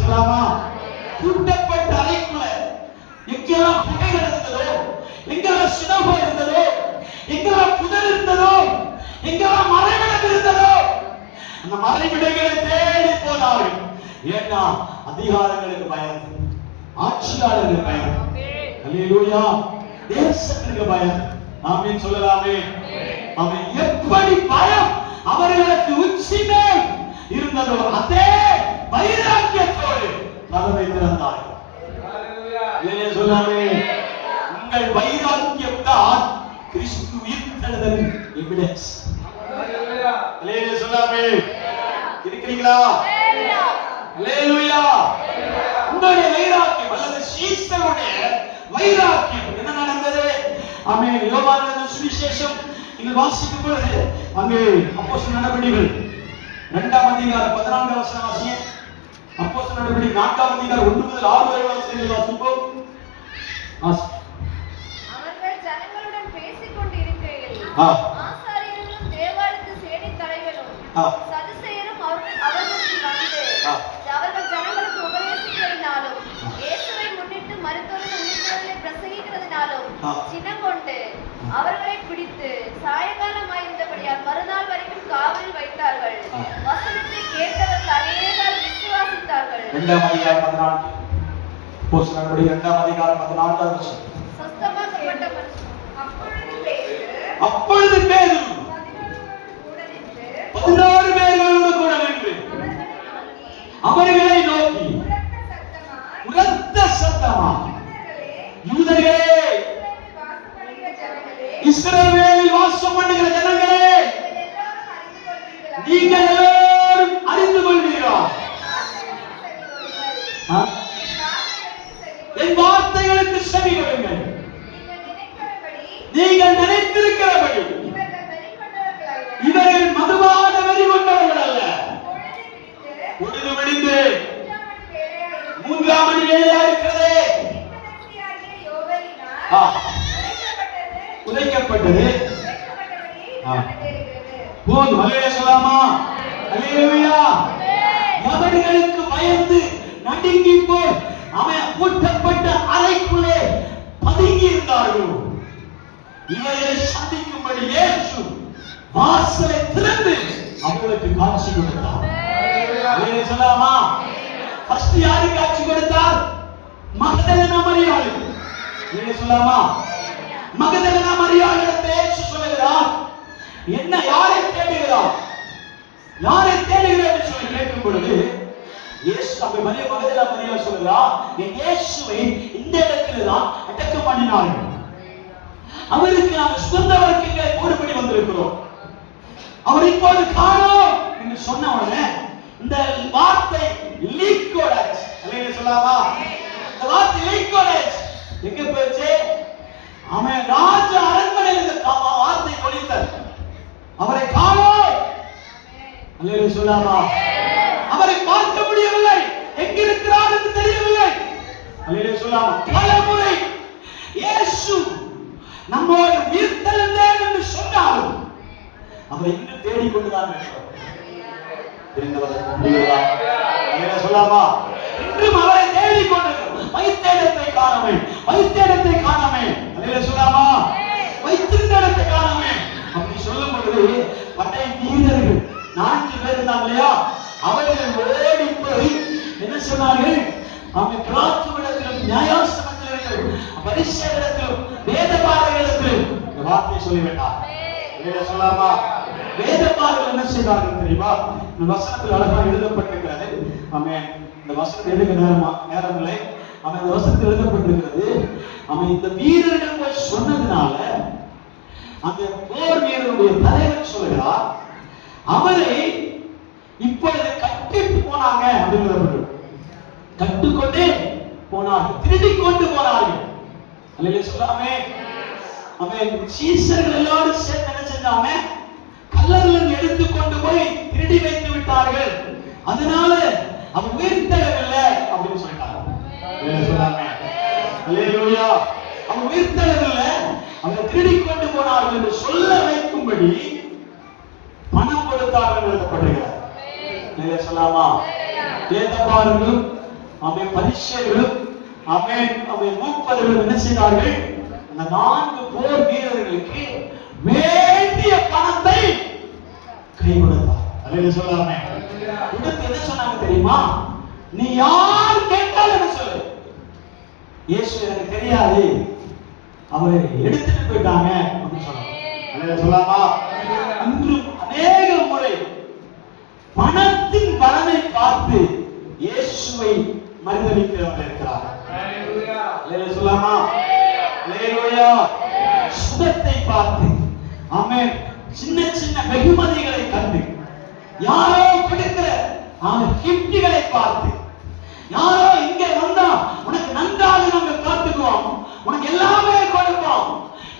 சொல்லலாமா? பூட்டப்பட்ட அறைக்குள்ளே எங்கெல்லாம் புகைகள் இருந்ததோ, எங்கெல்லாம் சினகோ இருந்ததோ, எங்கெல்லாம் புதர் இருந்ததோ, எங்கெல்லாம் மறைவிடம் இருந்ததோ அந்த மறைவிடங்களை தேடி போனார்கள். ஏன்னா அதிகாரங்களுக்கு பயந்து, ஆட்சியாளர்களுக்கு பயந்து, அல்லேலூயா, தேசத்திற்கு பயந்து. ஆமென் சொல்லலாமே? ஆமென். எப்படி பயம் அவர்களுக்கு உச்சி மேல் இருந்ததோ அதே வைராக்கியத்தோடு கதவை திறந்தார்கள். சொல்லாமே, உங்கள் வைராக்கியம் தான் கிறிஸ்து உயிர்த்தெழுதலின் எவிடன்ஸ். சொல்லாமே இருக்கிறீங்களா? அல்லேலூயா. உங்களுடைய வைராக்கியம் அல்லது சீசருடைய வைராக்கியம் என்ன நடந்தது? ஆமென். யோவான் சுவிசேஷம் நீங்கள் வாசிக்கும் பொழுது அங்கே அப்போஸ்தலர் நடவடிக்கைகள் 2ஆம் அதிகாரம் 14ஆம் வசனம் வாசிங்க. அப்போஸ்தலர் நடவடிக்கைகள் 4ஆம் அதிகாரம் 1 முதல் 6 வரை வசனங்களை வாசிப்போம். அவர்கள் ஜனங்களுடன் பேசிக் கொண்டிருக்கையில் ஆசாரியர்களும் தேவாலயத்து சேனைத் தலைவரும் சதுசேயரும் அவர்களுக்கு வந்து அவர்கள் ஜனங்களுக்கு உபதேசிக்கிறதினாலும் இயேசுவை முன்னிட்டு மருத்துவர்கள் உயிர்த்தெழுதலை பிரசங்கிக்கிறதினாலும் சினங்கொண்டு அவர்களை பிடித்து சாயங்காலமாயிருந்தபடியால் மறுநாள் வரைக்கும் காவலில் வைத்தார்கள். வசனத்தை கேட்டவர்கள் அநேகர் விசுவாசித்தார்கள். 2ஆம் அதிகாரம் 14 அப்போஸ்தலர் நடவடிக்கைகள் 2ஆம் அதிகாரம் 14ஆம் வசனம். சொஸ்தமாக்கப்பட்ட அப்பொழுது பேதுரு 16 பேர்களோடு கூட நின்று அவர்களை நோக்கி உரத்த சத்தமாய் யூதர்களே, இஸ்ரவேலில் வாசம் பண்ணுகிற ஜனங்களே, நீங்கள் எல்லாரும் அறிந்து கொள்வீர்களா? என் வார்த்தைகளுக்கு செவி கொடுங்கள். நீங்கள் நினைத்திருக்கிறபடி இவர்கள் மதுவான வெறி கொண்டவர்கள் அல்ல. பொழுது விடிந்து 3ஆம் மணி வேளையா இருக்கிறது. உதைக்கப்பட்டது. போதும். அல்லேலூயா சொல்லாமா? அல்லேலூயா. அவர்களுக்கு பயந்து நடுங்கி போய் அவன் பூட்டப்பட்ட அறைக்குள்ளே பதுங்கி இருந்தார்கள். இவர்களை சந்திக்கும்படி இயேசு வாசலை திறந்து அவர்களுக்கு காட்சி கொடுத்தார். அல்லேலூயா சொல்லாமா? ஃபர்ஸ்ட் யாருக்கு காட்சி கொடுத்தார்? மகதலேனா மரியாளுக்கு. அல்லேலூயா சொல்லாமா? மகதலேனா மரியாளிடத்தில் இயேசு சொல்லுகிறார், என்ன யாரை தேடுகிறார்? யாரை தேடுகிறார் என்று சொல்லி கேட்கும் பொழுது இயேசு அப்ப மகதலேனா மரியாள் சொல்லுகிறார், என் இயேசுவை இந்த இடத்தில் தான் அடக்கம் பண்ணினார்கள். அவருக்கு நாம் சுகந்த வர்க்கங்களை போடுபடி வந்திருக்கிறோம். அவர் இப்போது காணோம் என்று சொன்ன உடனே இந்த வார்த்தை லீக்கோடேஜ். அல்லேலூயா சொல்லாமா? இந்த வார்த்தை லீக்கோடேஜ் எங்க போச்சு? அவன் ராஜ அரண்மனையில் இந்த வார்த்தை ஒலித்தது. அவரை காணோம். அல்லேலூயா சொல்லாமா? அவரை பார்க்க முடியவில்லை. எங்க இருக்கிறார் என்று தெரியவில்லை. அல்லேலூயா சொல்லாமா? பல முறை இயேசு நம்மோடு உயிர்த்தெழுந்தார் என்று சொன்னாலும் அவரை இன்னும் தேடிக்கொண்டுதான் இருக்கிறோம். சொல்லாமா? இன்றும் அவரை தேடிக்கொண்டிருக்கிறோம். வைத்தியத்தை காணமே, வைத்தியத்தை காணமே. சொல்லாமா? வைத்திருந்த இடத்தை காணமே. அப்படி சொல்லும் பொழுது படை வீரர்கள் 4 பேர் இருந்தாங்க இல்லையா? அவர்கள் ஓடி போய் என்ன சொன்னார்கள்? அவன் கிராத்துவிடத்திலும் நியாயாசனத்திலும் பரிசேயரிடத்திலும் வேதபாரகரிடத்திலும் இந்த வார்த்தையை சொல்லிவிட்டார். சொல்லாமா? வேதபாரகர்கள் என்ன செய்தார்கள் தெரியுமா? இந்த வசனத்தில் அழகாக எழுதப்பட்டிருக்கிறது. ஆமென். இந்த வசனத்தை எழுத நேரம் இல்லை. அவன் இந்த வசனத்தில் எழுதப்பட்டிருக்கிறது. அவன் இந்த வீரர்கள் போய் சொன்னதுனால அந்த போர் வீரருடைய தலைவர் சொல்லுகிறார், அவரை இப்பொழுது கட்டிட்டு போனாங்க அப்படின்னு கட்டுக்கொண்டே போனார்கள், திருடி கொண்டு போனார்கள். அல்லேலூயா சொல்லாமே? அவன் சீசர்கள் எல்லாரும் சேர்ந்து என்ன செஞ்சாங்க? கல்லறையில் எடுத்து கொண்டு போய் திருடி வைத்து விட்டார்கள். அதனால அவன் உயிர்த்தெழவில்லை அப்படின்னு சொல்லிட்டாங்க. சொல்லாமே? அல்லேலூயா. அவன் உயிர்த்தெழவில்லை, அவன் திருடி கொண்டு போனார்கள் என்று சொல்ல வைக்கும்படி பணம் கொடுத்தார்கள் எழுதப்படுகிறார். சொல்லாமா? வேதபாரகர்களும் அவன் பரிசேயர்களும் அவன் மூப்பர்களும் என்ன செய்தார்கள்? அந்த 4 போர் வீரர்களுக்கு வேண்டிய பணத்தை கை கொடுத்தார். அல்லேலூயா சொல்லாமே? கொடுத்து என்ன சொன்னாங்க தெரியுமா? நீ யார் கேட்டாலும் என்ன சொல்லு, இயேசு எனக்கு தெரியாது, அவரை எடுத்துட்டு போயிட்டாங்க அப்படின்னு சொன்னாங்க. அல்லேலூயா சொல்லாமா? இன்றும் அநேக முறை பணத்தின் பலனை பார்த்து இயேசுவை மறுதலிக்கிறவர்கள் இருக்கிறார். அல்லேலூயா சொல்லாமா? அல்லேலூயா. சுகத்தை பார்த்து, ஆமென், சின்ன சின்ன வெகுமதிகளை கண்டு யாரோ கொடுக்கிற கிப்ட்களை பார்த்து, யாரோ இங்கே வந்தா உனக்கு நன்றாக நாங்கள் காத்துக்குவோம், உனக்கு எல்லாமே கொடுப்போம்,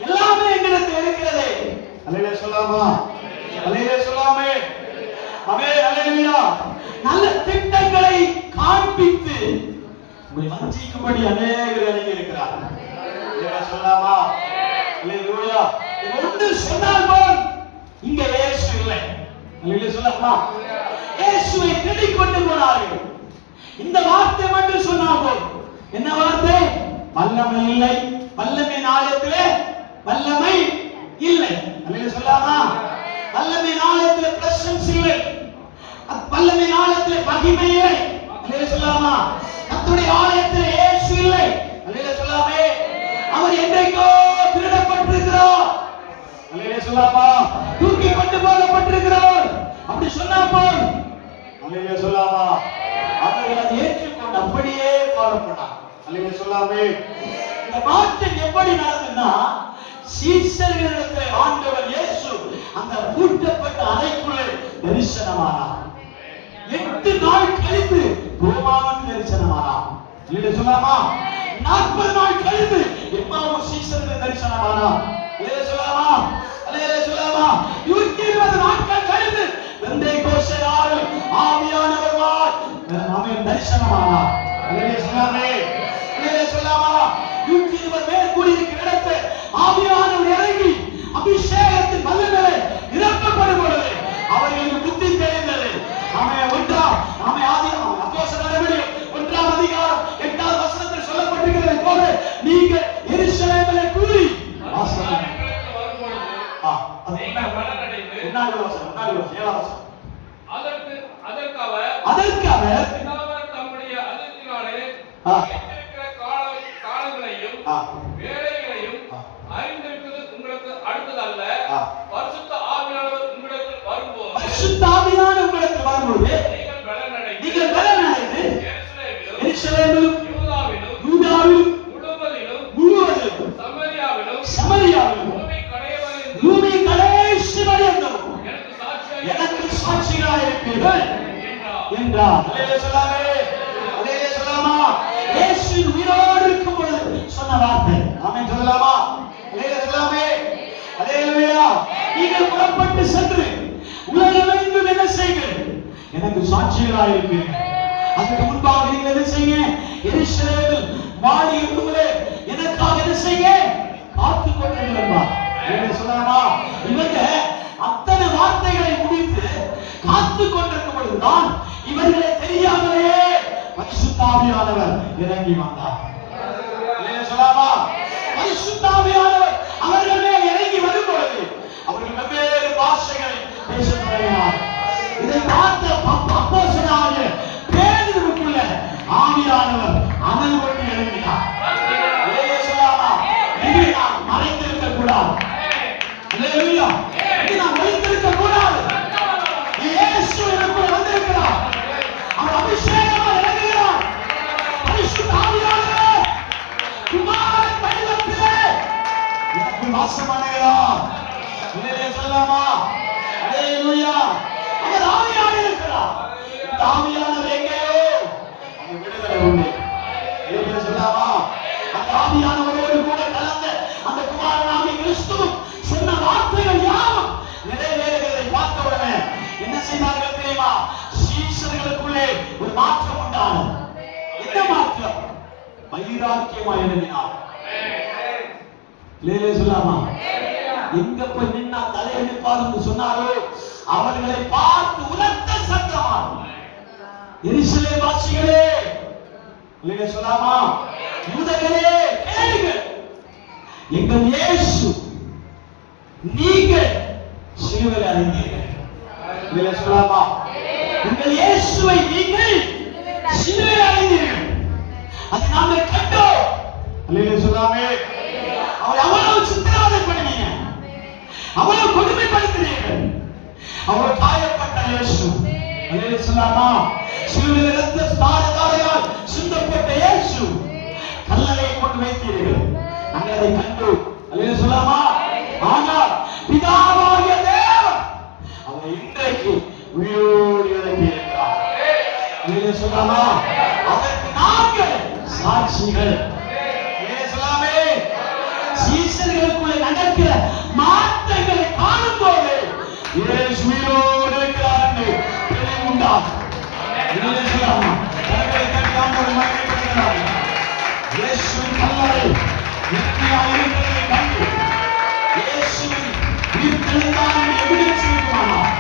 எல்லாமே எங்களுக்கு இருக்கிறது. அல்லேலூயா சொல்லாமா? அல்லேலூயா சொல்லாமே? ஆமென். அல்லேலூயா. நல்ல திட்டங்களை காண்பித்து உங்களை வஞ்சிக்கும்படி அநேகர் இறங்கி இருக்கிறார்கள். அல்லேலூயா சொல்லாமா? அல்லேலூயா. ஒன்று சொன்னால் போல் இங்கே இயேசு இல்லை. அல்லேலூயா சொல்லாமா? இயேசுவை தேடிக் கொண்டு போனார்கள். இந்த வார்த்தை மட்டும் சொன்னால் போல். என்ன வார்த்தை? வல்லமை இல்லை, வல்லமையின் ஆலயத்திலே வல்லமை இல்லை. அல்லேலூயா சொல்லாமா? வல்லமையின் ஆலயத்திலே பிரசன்ஸ் இல்லை, வல்லமையின் ஆலயத்திலே மகிமை இல்லை. அல்லேலூயா சொல்லாமா? கர்த்தருடைய ஆலயத்திலே இயேசு இல்லை. அல்லேலூயா சொல்லாமே? அவர் என்றைக்கோ திருடப்பட்டிருக்கிறார். அல்லேலூயா சொல்லாமா? தூக்கி கொண்டு போகப்பட்டிருக்கிறார். அப்படி சொன்னா போல். அல்லேலூயா சொல்லாமா? அவர்கள் அதை ஏற்றுக்கொண்டு அப்படியே ஃபாலோ பண்ணாங்க. அல்லேலூயா சொல்லாமே? இந்த மாற்றம் எப்படி நடந்ததுன்னா, சீஷர்களிடத்தில் ஆண்டவர் இயேசு அந்த பூட்டப்பட்ட அறைக்குள்ளே தரிசனமானார். 8 நாள் கழித்து ரோமாவுக்கு தரிசனமானார். அல்லேலூயா சொல்லாமா? 40 நாள் கழித்து எம்மாவூர் சீஷர்களுக்கு தரிசனமானார். அல்லேலூயா சொல்லாமா? அல்லேலூயா சொல்லாமா? 120 நாட்கள் கழித்து பெந்தேகோஸ்தே நாள் ஆவியானவர் ஆமென் தரிசனமானார். அல்லேலூயா சொல்லாமே? அல்லேலூயா சொல்லாமா? 120 பேர் கூடியிருக்கிற இடத்தில் ஆவியானவர் இறங்கி அபிஷேகத்தின் வல்லமையை நிரப்பப்படும் பொழுது அவர்களுக்கு புத்தி தெரிந்தது. ஆமென். அப்போஸ்தலர் நடவடிக்கைகள் 1ஆம் அதிகாரம் 8ஆவது வசனத்தில் சொல்லப்பட்டிருக்கிறது போல, நீங்கள் எருசலேமிலே கூடி வாசம். அதற்கு அவர் தம்முடைய அதிர்ச்சினாலே இருக்கிற காலங்களையும் வேளைகளையும் அறிந்திருக்கிறது உங்களுக்கு அடுத்ததல்ல. பரிசுத்த ஆவியானவர் உங்களுக்கு வரும்போது, பரிசுத்த ஆவியானவர் உங்களுக்கு வரும்போது நீங்கள் பலனடைந்து எருசலேமிலும் யூதாவிலும் முழுவதிலும் சமரியாவிலும் பூமி கடைசி வரையிலும் எனக்கு சாட்சிகளாக இருப்பீர்கள் என்றார். அல்லேலூயா சொல்லாமே? அல்லேலூயா சொல்லாமா? இயேசு உயிரோடு இருக்கும் பொழுது சொன்ன வார்த்தை. ஆமென் சொல்லலாமா? அல்லேலூயா சொல்லாமே? அல்லேலூயா. நீங்கள் புறப்பட்டு சென்று உலகமெங்கும் என்ன செய்யுங்கள்? எனக்கு சாட்சிகளாக இருப்பீர்கள். அதுக்கு முன்பாக நீங்கள் என்ன செய்யுங்க? எருசலேமில் வாடி இருந்தவர்களே எனக்காக என்ன செய்யுங்க? காத்துக் கொண்டிருந்தார். அல்லேலூயா சொல்லாமா? இவங்க அத்தனை வார்த்தைகளை முடித்து காத்துக் கொண்டிருக்கும் பொழுதுதான் இவர்களை தெரியாமலேயே பரிசுத்த ஆவியானவர் இறங்கி வந்தார். அல்லேலூயா சொல்லாமா? பரிசுத்த ஆவியானவர் அவர்கள் மேல் இறங்கி வரும் பொழுது அவர்கள் வெவ்வேறு பாஷைகளை பேசத் தொடங்கினார். இதை பார்த்த அப்போஸ்தலனாகிய பேதுருவுக்குள்ள ஆவியானவர் அனல் கொண்டு இறங்கினார். அல்லேலூயா சொல்லாமா? இது நாம் மறைந்திருக்க கூடாது. அல்லேலூயா. இது நாம் மறைந்திருக்க கூடாது. இயேசு எனக்குள்ள வந்திருக்கிறார். அவர் அபிஷேகமா இறங்குகிறார். பரிசுத்த ஆவியானவர் குமாரன் மையத்திலே எனக்கு வாசம் பண்ணுகிறார். அல்லேலூயா சொல்லாமா? அல்லேலூயா. அவர் ஆவியாக இருக்கிறார். இந்த ஆவியானவர் எங்கேயோ அங்கே விடுதலை உண்டு. அல்லேலூயா சொல்லாமா? அந்த ஆவியானவரோடு கூட கலந்த அந்த குமாரனாகிய கிறிஸ்து சொன்ன வார்த்தைகள் யாவும் நிறைவேறுகிறதை பார்த்த உடனே என்ன செய்தார்கள் தெரியுமா? சீஷர்களுக்குள்ளே ஒரு மாற்றம் உண்டானது. என்ன மாற்றம்? வைராக்கியமா எழுதினார். அல்லேலூயா சொல்லாமா? எங்க போய் நின்னா தலையெடுப்பார் சொன்னாரோ அவர்களை பார்த்து உரத்த சத்தமாக எருசலேம் வாசிகளே, அல்லேலூயா சொல்லாமா? யூதர்களே கேளுங்கள், எங்கள் இயேசு நீங்கள் சிலுவையில் அறைந்தீர்கள். அல்லேலூயா சொல்லாமா? எங்கள் இயேசுவை நீங்கள் சிலுவையில் அறைந்தீர்கள். அதை நாங்கள் கண்டோம். அல்லேலூயா சொல்லாமே? அவர் அவ்வளவு சித்திரவதை பண்ணுவீங்க, அவ்வளவு கொடுமைப்படுத்தினீர்கள். அவர் காயப்பட்ட இயேசு. அல்லேலூயா சொல்லாமா? சிலுவையில் இரத்த தாரையால் சிந்தப்பட்ட இயேசு கல்லறை கொண்டு வைத்தீர்கள். நாங்கள் அதை கண்டோம். அல்லேலூயா சொல்லாமா? ஆனால் பிதாவாகிய தேவன் அவரை இன்றைக்கு உயிரோடு சாட்சிகள். சொல்லலாமே, சீசர்களுக்குள்ளே நடக்கிற மாற்றங்களை காணும் போது இயேசு உயிரோடு இருக்கிறார் என்று தெளிவுண்டாகும். சொல்லலாமா, கரங்களை தட்டி ஆண்டவரை மகிமைப்படுத்துகிறார். இயேசுவின் கல்லறை வெற்றியாக இருக்கிறதை கண்டு இயேசுவின் உயிர்த்தெழுந்தான் எவிடன்ஸ் இருக்குமானால்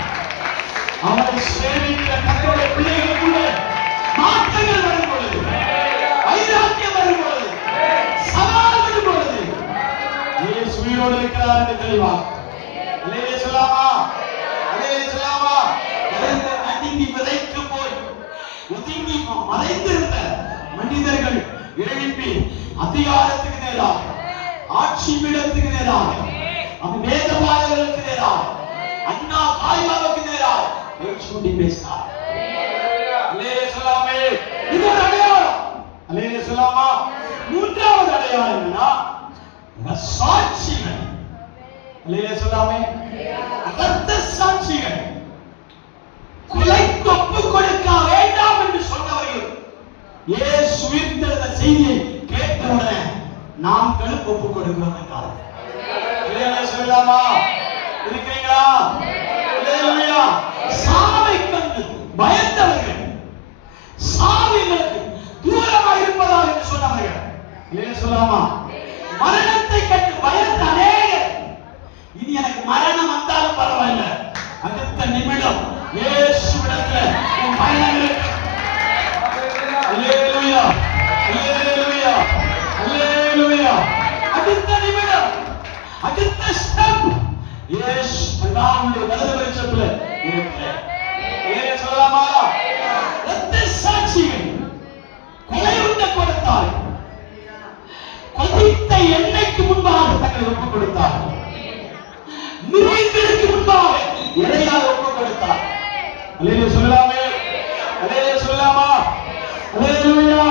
அவரை சேவிக்கிற கர்த்தருடைய பிள்ளைகளுக்குள்ளே மாற்றங்கள் வரும் பொழுது, வைராக்கியம் வரும் பொழுது, சவால் வரும் பொழுது இயேசு உயிரோடு இருக்கிறார் என்று தெளிவாக அல்லேலூயா சொல்லாமா, அல்லேலூயா சொல்லாமா. நடுங்கி விதைத்து போய் ஒதுங்கி மறைந்திருந்த மனிதர்கள் எழுப்பி அதிகாரத்துக்கு நேராக, ஆட்சி பீடத்துக்கு நேராக, வேதபாரர்களுக்கு நேராக, அண்ணா காய்வாவுக்கு நேராக பேச்சு பேசினார். அல்லேலூயா சொல்லாமே, இது ஒரு அடையாளம். அல்லேலூயா சொல்லாமா. மூன்றாவது அடையாளம் என்னன்னா சாட்சிகள். அல்லேலூயா சொல்லாமே, இரத்த சாட்சிகள். கொலைக்கு ஒப்புக் கொடுக்க வேண்டாம் என்று சொன்னவர்கள் இயேசு உயிர்த்தெழுந்த செய்தியை கேட்டவுடனே நாம் கழுப்பு ஒப்புக் கொடுக்கிறோம் என்றார். அல்லேலூயா சொல்லலாமா, இருக்கிறீங்களா? அல்லேலூயா. சாவை கண்டு பயந்தவர்கள், சாவிகளுக்கு தூரமாக இருப்பதாக என்று சொன்னவர்கள். அல்லேலூயா சொல்லலாமா. மரணத்தை கண்டு பயந்த அநேகர் இனி எனக்கு மரணம் வந்தாலும் பரவாயில்லை, அடுத்த நிமிடம் இயேசுவிடத்தில் என் பயணம் இருக்கு. அல்லேலூயா, அல்லேலூயா, அல்லேலூயா. அடுத்த நிமிடம், அடுத்த ஸ்டெப் இயேசு பிதாவுடைய வலது பரிசத்தில் இருக்கிறேன். அல்லேலூயா சொல்லலாமா. இரத்த சாட்சிகள் கொலையுண்ட கொடுத்தார், கொதித்த எண்ணெய்க்கு முன்பாக தங்களை ஒப்புக் கொடுத்தார், மிருகங்களுக்கு முன்பாக இறையாக ஒப்புக் கொடுத்தார். அல்லேலூயா சொல்லலாமே, அல்லேலூயா சொல்லலாமா. அல்லேலூயா.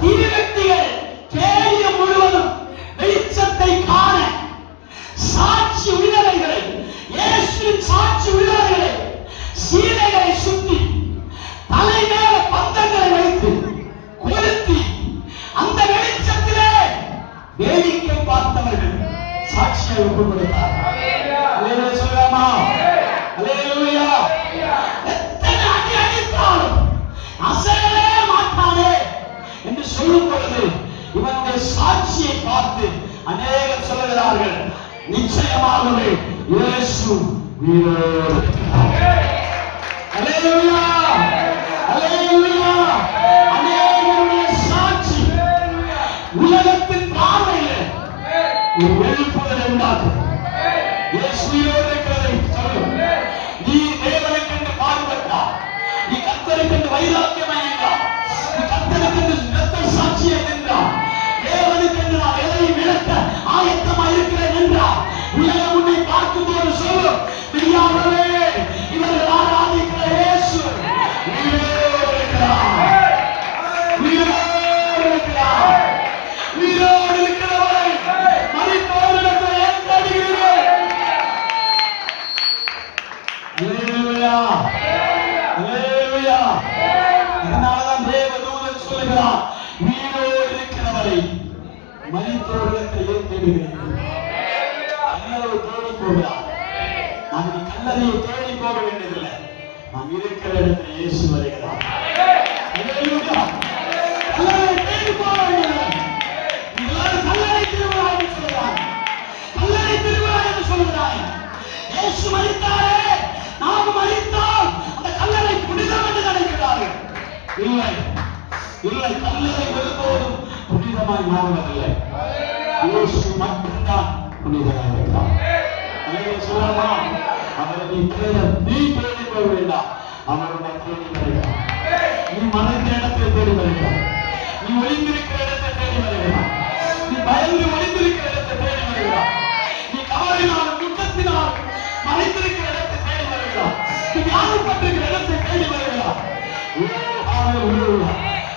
தீவிரத்திகள் கேள்வி முழுவதும் வெளிச்சத்தை காண சாட்சி உள்ளவைகளை, இயேசுவின் சாட்சி உள்ளவைகளை, சீலைகளை சுத்தி தலை மேல பந்தங்களை வைத்து கொளுத்தி அந்த வெளிச்சத்திலே வேடிக்கை பார்த்தவர்கள் சாட்சியை ஒப்புக் கொடுத்தார். அல்லேலூயா சொல்லலாமா. அல்லேலூயா. எத்தனை அடி அடித்தாலும் அசையவே மாட்டானே என்று சொல்லும் பொழுது இவனுடைய சாட்சியை பார்த்து அநேகர் சொல்லுகிறார்கள், நிச்சயமாகவே இயேசு உயிரோடு இருக்கிறார். அல்லேலூயா, அல்லேலூயா. அநேகருடைய சாட்சி உலகத்தின் பார்வையில் ஒரு எழுப்புதலை உண்டாக்கும். இயேசு உயிரோடு இருக்கிறதை சொல்லும். நீ தேவனுக்கென்று பாடுபட்டார், நீ கர்த்தருக்கென்று வைராக்கியமாய் நின்றார், நீ கர்த்தருக்கென்று இரத்த சாட்சியை நின்றார், தேவனுக்கென்று நான் எதையும் இழக்க ஆயத்தமாய் இருக்கிறேன் என்றார். உலகம் உன்னை பார்க்கும்போது சொல்லும், தெரியாமலே இவர்கள் ஆராதிக்கிற இயேசு உயிரோடு இருக்கிறார், உயிரோடு இருக்கிறார். உயிரோடு இருக்கிறவரை மரித்தோரிடத்தை ஏன் தேடுகிறீர்கள்? அல்லேலூயா, அல்லேலூயா. இதனாலதான் தேவதூதன் சொல்லுகிறார், உயிரோடு இருக்கிறவரை மரித்தோரிடத்தை ஏன் தேடுகிறீர்கள்? கல்லறை தேடி போகிறார். நாம் இனி கல்லறையை தேடி போக வேண்டியதில்லை, நாம் இருக்கிற இடத்தில் இயேசு வருகிறார். அல்லேலூயா. கல்லறை தேடி போக வேண்டியதில்லை. எல்லாரும் கல்லறை திருவிழா என்று சொல்கிறார், கல்லறை திருவிழா என்று சொல்கிறார். இயேசு மரித்தாரே, நாம் மரித்தால் அந்த கல்லறை புனிதம் என்று நினைக்கிறார்கள். இல்லை, இல்லை, கல்லறை ஒருபோதும் புனிதமாய் மாறுவதில்லை. இயேசு மட்டும்தான் புனிதமாக இருக்கிறார். அல்லேலூயா சொல்லலாமா. அவரை நீ தேடி போக வேண்டாம், அவர் உன்னை தேடி வருகிறார். நீ மறைந்த இடத்தை தேடி வருகிறார், நீ ஒளிந்திருக்கிற இடத்தை தேடி வருகிறார், நீ பயந்து ஒளிந்திருக்கிற இடத்தை தேடி வருகிறார், நீ கவலையினால் துக்கத்தினால் மறைந்திருக்கிற இடத்தை தேடி வருகிறார், நீ ஞானப்பட்டிருக்கிற இடத்தை தேடி வருகிறார்.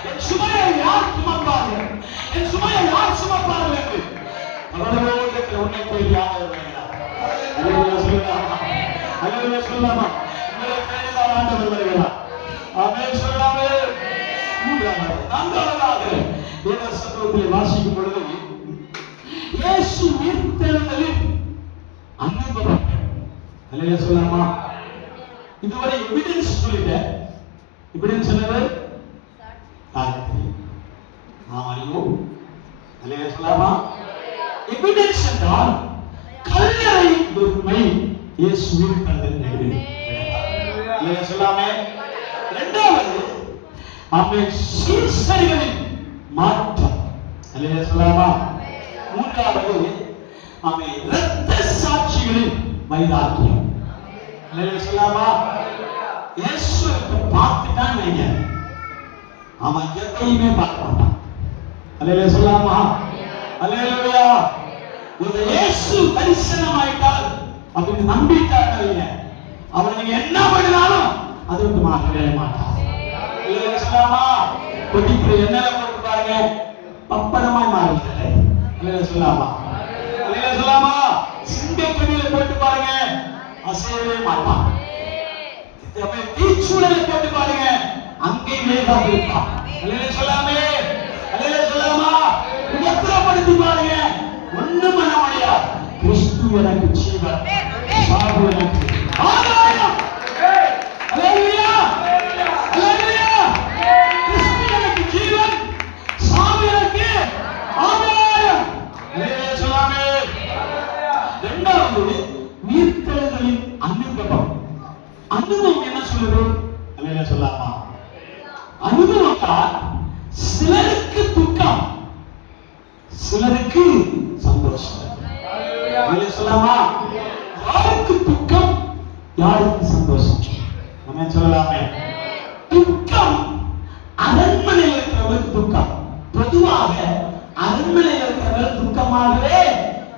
என் சுமையை யார் சுமப்பார்கள், என் சுமையை யார் சுமப்பார்கள் என்று அவரோடு இருக்கிற உன்னை தேடி ஆண்டவர் வருகிறார். அல்லேலூயா சொல்லலாமா, அல்லேலூயா சொல்லலாமா. உங்களை தேடிதான் ஆண்டவர் வருகிறார். ஆமென் சொல்லலாமே. மூன்றாவது, நான்காவதாக சம்பவத்தில் வாசிக்கும் பொழுது இயேசு உயிர்த்தெழுதலின் அனுபவம் அல்லேலூயா சொல்லலாமா? இதுவரை எவிடன்ஸ் சொல்லிட்டேன். எவிடன்ஸ் என்னது? சாட்சி. ஆமாயோ அல்லேலூயா சொல்லலாமா? எவிடன்ஸ் என்றால் கல்லறையின் உண்மை இயேசு உயிர்த்தெழுதலின் நிகழ்வு. அல்லேலூயா சொல்லலாமே. இரண்டாவது ஆமென் சீஷர்களின் மாற்றம். அல்லேலூயா சொல்லலாமா? மூன்றாவது ஆமென் இரத்த சாட்சிகளின் வைராக்கியம். அல்லேலூயா சொல்லலாமா? இயேசு பார்த்துட்டான் வைங்க, அவன் எதையுமே பார்க்க மாட்டான். அல்லேலூயா சொல்லலாமா? அல்லேலூயா. ஒரு இயேசு தரிசனமாயிட்டால் அப்படின்னு நம்பிட்டாங்க வைங்க, அவனை நீங்க என்ன பண்ணினாலும் அது வந்து மாற்றவே மாட்டான். அல்லேலூயா சொல்லலாமா? கொதிக்கிற எண்ணெய் போட்டு பாருங்க, பப்படமாய் மாறுவதில்லை. அல்லேலூயா சொல்லலாமா? அல்லேலூயா சொல்லலாமா? சிங்கக்கனியில போட்டு பாருங்க, அசையவே மாட்டான். தீச்சூழலை போட்டு பாருங்க, அங்கே வேகாம இருப்பான். அல்லேலூயா சொல்லாமே. அல்லேலூயா சொல்லாமா? உபத்திரப்படுத்தி பாருங்க, ஒண்ணும் பண்ண முடியாது. கிறிஸ்து எனக்கு ஜீவன், சாவு எனக்கு ஆதாயம். அல்லேலூயா. அல்லேலூயா. கிறிஸ்து எனக்கு ஜீவன், சாவு எனக்கு ஆதாயம். அல்லேலூயா சொல்லாமே. இரண்டாவது உயிர்த்தெழுதலின் அனுபவம். அனுபவம் என்ன சொல்லுது? அல்லேலூயா சொல்லாமா? அனுபவம் தான் சிலருக்கு துக்கம், சிலருக்கு சந்தோஷம். அல்லேலூயா சொல்லாமா? யாருக்கு துக்கம், யாருக்கு சந்தோஷம்? நம்ம சொல்லலாமே. துக்கம் அரண்மனையில் இருக்கிறவர்களுக்கு துக்கம். பொதுவாக அரண்மனையில் இருக்கிறவர்கள் துக்கமாகவே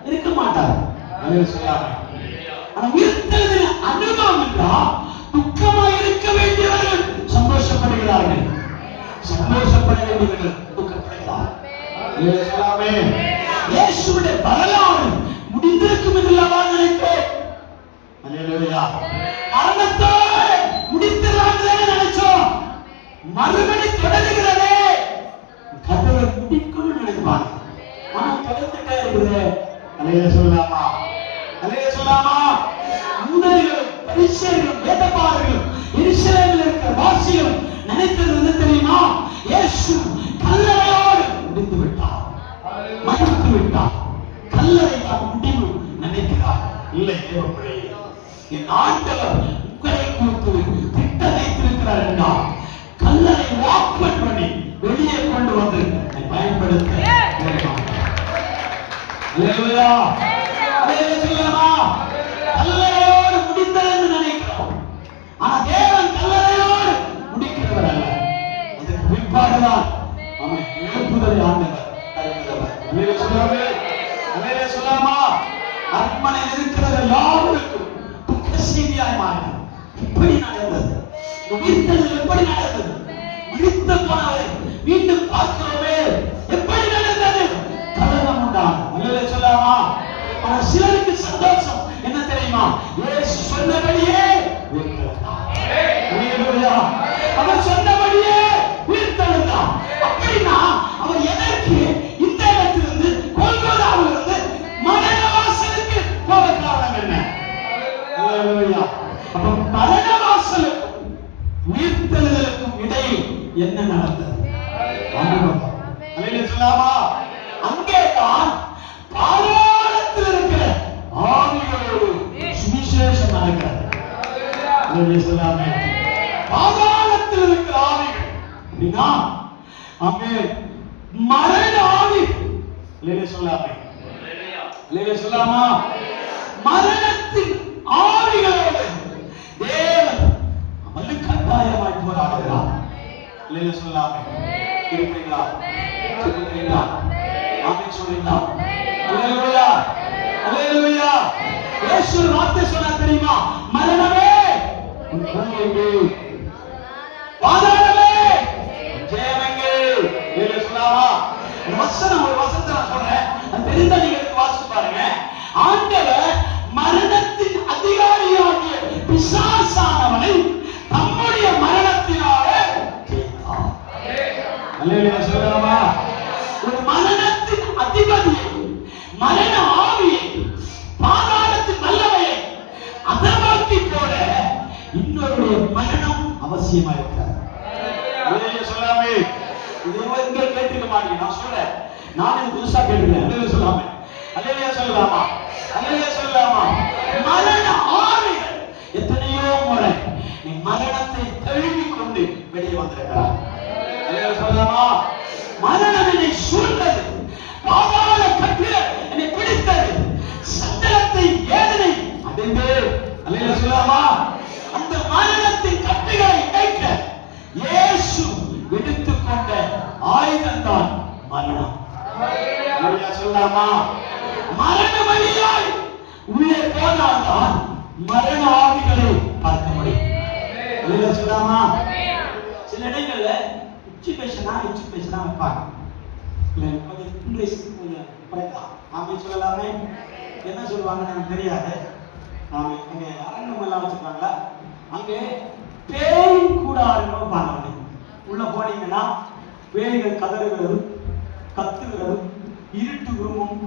இருக்க மாட்டார். அல்லேலூயா சொல்லாமே. ஆனா உயிர்த்தெழுதலின் அனுபவம் என்றால் துக்கமாக இருக்க வேண்டியவர்கள் சந்தோஷப்படுகிறார்கள், சந்தோஷப்பட வேண்டியவர்கள் துக்கப்படுகிறார்கள். அல்லேலூயா சொல்லாமே. இயேசுவுடைய வரலாறு முடிந்திருக்கும் என்றல்லவா நினைத்தோம். அல்லேலூயா. மரணத்தோடு முடித்திடலாம் நினைச்சோம், மறுபடி தொடர்கிறதே. கதவை முடிக்கும் நினைப்பாங்க, ஆனா தொடர்ந்துட்டே இருக்குது. அல்லேலூயா சொல்லலாமா? அல்லேலூயா சொல்லலாமா? யூதர்களும் பரிசேயர்களும் வேதபாரர்களும் எருசலேமில் இருக்கிற வாசிகளும் நினைத்தது என்ன தெரியுமா? இயேசு கல்லறையோடு முடிந்து விட்டார், மறித்து விட்டார். கல்லறை தான் முடிவு நினைக்கிறார். இல்லை தேவர்களே, என் ஆண்டவர் உங்களை குறித்து திட்டம் வைத்திருக்கிறார் என்றால் கல்லறை ஓப்பன் பண்ணி வெளியே கொண்டு வந்து பயன்படுத்த வேண்டும். அல்லேலூயா. அல்லேலூயா சொல்லலாமா? கல்லறையோடு முடிந்தது என்று நினைக்கிறோம், ஆனா தேவன் கல்லறையோடு முடிக்கிறவர் அல்ல. அதுக்கு பிற்பாடுதான் அவன் எழுப்புதலை ஆண்டவர் தருகிறவர். அல்லேலூயா சொல்லாமே. அல்லேலூயா சொல்லாமா? அரண்மனையில் இருக்கிற யாருக்கும் துக்க செய்தியாய் மாறினது. இப்படி நடந்தது. உயிர்த்தெழுதல் எப்படி நடந்தது? விழித்து போனவரை மீண்டும் பார்க்கிறோமே, எப்படி நடந்தது? கலகம் உண்டானது. அல்லேலூயா சொல்லாமா? ஆனா சிலருக்கு சந்தோஷம் என்ன தெரியுமா? இயேசு சொன்னபடியே உயிர்த்தெழுந்தார். அல்லேலூயா. அவர் சொன்னபடியே உயிர்த்தெழுந்தார். அப்படின்னா அவர் எதற்கு இந்த இடத்திலிருந்து கொல்கத்தாவிலிருந்து மரண வாசலுக்கு போக காரணம் என்ன? அல்லேலூயா. அப்ப மரண வாசலுக்கும் உயிர்த்தெழுதலுக்கும் இடையில் என்ன நடந்தது? அனுபவம். அல்லேலூயா சொல்லாமா? அங்கேதான் பாதாளத்தில் இருக்கிற ஆவிகளோடு சுவிசேஷம் நடக்கிறது. அல்லேலூயா சொல்லாமே. பாதாளத்தில் இருக்கிற ஆவிகள் அப்படின்னா அங்கே மரண ஆவி. அல்லேலூயா சொல்லாமே. அல்லேலூயா சொல்லாமா? மரணத்தின் ஆவிகளோடு தேவன் வலுக்கட்டாயமாய் போராடுகிறார். அல்லேலூயா சொல்லாமே. இருக்கிறீங்களா? இருக்கிறீங்களா? ஆமென் சொல்றீங்களா? அல்லேலூயா. அல்லேலூயா. இயேசு வார்த்தை சொன்னா தெரியுமா? மரணமே உன் கொள்ளையே, பாதாளமே ஜெயமெங்கே. அல்லேலூயா சொல்லாமா? ஒரு வசனத்தை நான் சொல்றேன், அது தெரிந்த நீங்க வாசிச்சு பாருங்க. ஆண்டவர் மரணத்தின் அதிகாரியாகிய பிசாசானவனை தம்முடைய மரணத்தினாலே ஜெயித்தார். அல்லேலூயா சொல்லாமா? ஒரு இன்னொருடைய மரணம் அவசியமா இருக்கிறார். சொல்லாமே இதை எங்க கேட்டுக்க மாட்டீங்க. நான் சொல்றேன், நான் இது புதுசா கேட்டுக்கிறேன். சொல்லாமே அல்லேலூயா சொல்லலாமா? அல்லேலூயா சொல்லலாமா? மரண ஆவிகள் எத்தனையோ முறை நீ மரணத்தை தழுவி கொண்டு வெளியே வந்திருக்கிறார். அல்லேலூயா சொல்லலாமா? மரணம் என்னை சூழ்ந்தது, பாதாள கட்டு என்னை பிடித்தது, சஞ்சலத்தை வேதனை அடைந்தேன். அல்லேலூயா சொல்லலாமா? அந்த மரணத்தின் கட்டுகளை உடைக்க இயேசு எடுத்துக்கொண்ட ஆயுதம் தான் மரணம். அல்லேலூயா சொல்லலாமா? மரண வழியாய் உள்ளே போனால்தான் மரண ஆவிகளை பார்க்க முடியும். அல்லேலூயா சொல்லலாமா? சில இடங்கள்ல உச்சி பேசினா வைப்பாங்க. கொஞ்சம் இங்கிலீஷ் கொஞ்சம் குறைக்கலாம். ஆமே சொல்லலாமே? என்ன சொல்லுவாங்கன்னு எனக்கு தெரியாது. ஆமே அங்கே அரங்கம் எல்லாம் வச்சிருக்காங்களா? அங்கே பேய் கூடாரம் பாருங்க. உள்ள போனீங்கன்னா பேய்கள் கதறுகிறது, கத்துகிறது, இருட்டு குருமும்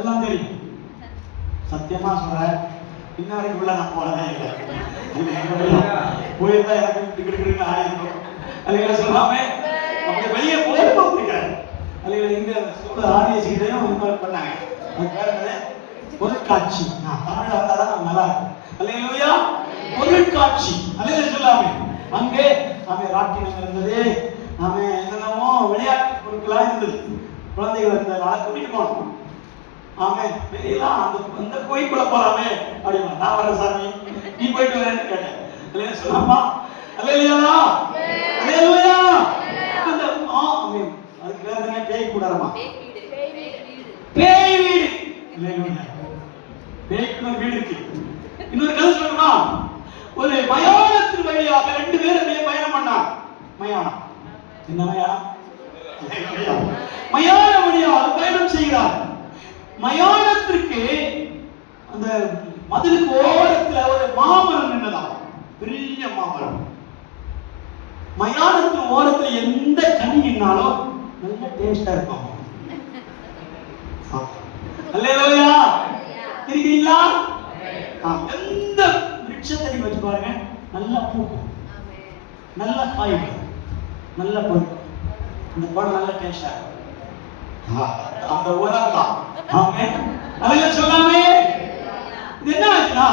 எல்லாம் தெரியும். சத்தியமா சொல்றேன், இன்ன வரைக்கும் உள்ள நான் போனதே இல்லை. போயிருந்தா எனக்கு ஆடி இருக்கும். அல்லேலூயா சொல்லாமே அப்படி வெளியே போய் பார்த்துருக்காரு. அல்லேலூயா இங்க ஆடியன்ஸ்கிட்டையும் இன்வால்வ் பண்ணாங்க. அது பேர் என்னது? பொருட்காட்சி. தமிழ் வந்தாதான் நல்லா இருக்கும். அல்லேலூயா பொருட்காட்சி. அல்லேலூயா சொல்லாமே அங்கே நாம ராட்டினம் இருந்தது, நாம என்னென்னமோ விளையாட்டு பொருட்களா இருந்தது. குழந்தைகள் இருந்ததுனால கூட்டிட்டு போனோம். ஆமே வெளியெல்லாம் அந்த கோயிலுக்குள்ள போலாமே அப்படிமா. நான் வரேன் சாமி, நீ போயிட்டு வரேன்னு கேட்டேன். அல்லேலூயா சொல்லாமா? அல்லேலூயா அல்லேலூயா. அந்த ஆமே அதுக்கு பேர் என்ன? பேய் கூடாரமா? பேய் வீடு. அல்லேலூயா. பேய்க்கு ஒரு வீடு இருக்கு. இன்னொரு கதை சொல்லுமா? ஒரு மயானத்தின் வழியாக 2 பேரும் பயணம் பண்ணாங்க. மயானம் என்ன மயானம்? மயான வழியாக பயணம் செய்கிறார். மயானத்திற்கு அந்த மதிலுக்கு ஓரத்துல ஒரு மாமரம் நின்றதாம், பெரிய மாமரம். மயானத்தின் ஓரத்துல எந்த கனி நின்னாலும் நல்ல டேஸ்டா இருக்கும். அல்லேலூயா இருக்கீங்களா? எந்த விருட்சத்தை நீங்க வச்சு பாருங்க, நல்லா பூக்கும், நல்லா காய்க்கும், நல்லா பொறுக்கும். இந்த பழம் நல்ல டேஸ்டா இருக்கும். அந்த உரம் தான். அல்லேலூயா சொல்லாமே. இது என்ன ஆச்சுன்னா,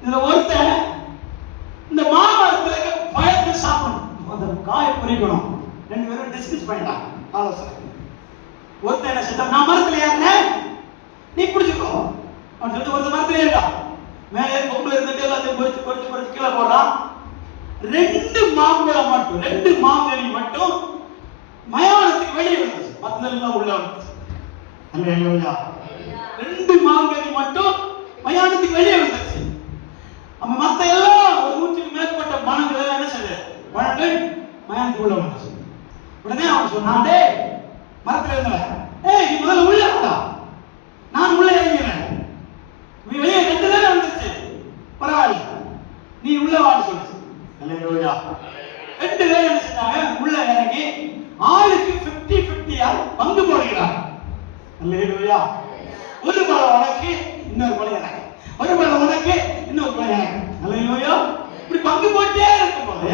இதுல ஒருத்தன் இந்த மாமரத்துல பழத்தை சாப்பிடணும், அந்த காயை பறிக்கணும். 2 பேரும் டிஸ்கஸ் பண்ணிட்டாங்க, ஆலோசனை. ஒருத்தன் என்ன செஞ்சான், நான் மரத்துல ஏறினேன், நீ பிடிச்சுக்கோ அப்படின்னு சொல்லிட்டு ஒருத்தர் மரத்துல ஏறிட்டான். மேலே கொம்புல இருந்துட்டு எல்லாத்தையும் பொறிச்சு கீழே போடுறான். 2 மாம்பழம் மட்டும், 2 மாங்கனி மட்டும் மயானத்துக்கு வெளியே வந்துச்சு, மத்ததெல்லாம் உள்ள வந்துச்சு. அல்லேலூயா. 2 மாங்கனி மட்டும் மயானத்துக்கு வெளியே வந்துச்சு. அப்ப மத்த எல்லாம் ஒரு 100க்கு மேற்பட்ட மரங்கள் எல்லாம் என்ன செய்யுது, பழங்கள் மயானத்துக்கு உள்ள வந்துச்சு. உடனே அவன் சொன்னான், டேய் மரத்துல இருந்தவன், ஏய் நீ முதல்ல உள்ள வா, நான் உள்ள இறங்கிறேன். நீ வெளியே 2 தானே வந்துச்சு, பரவாயில்ல நீ உள்ள வான்னு சொல்லுச்சு. அல்லேலூயா. 2 பேரும் என்ன செஞ்சாங்க, உள்ள இறங்கி ஆளுக்கு 50-50 பங்கு போடுகிறார். அல்லேலூயா. ஒரு பழம் உனக்கு, இன்னொரு பழம் எனக்கு, ஒரு பழம் உனக்கு, இன்னொரு பழம் எனக்கு. அல்லேலூயா. இப்படி பங்கு போட்டே இருக்கும்போது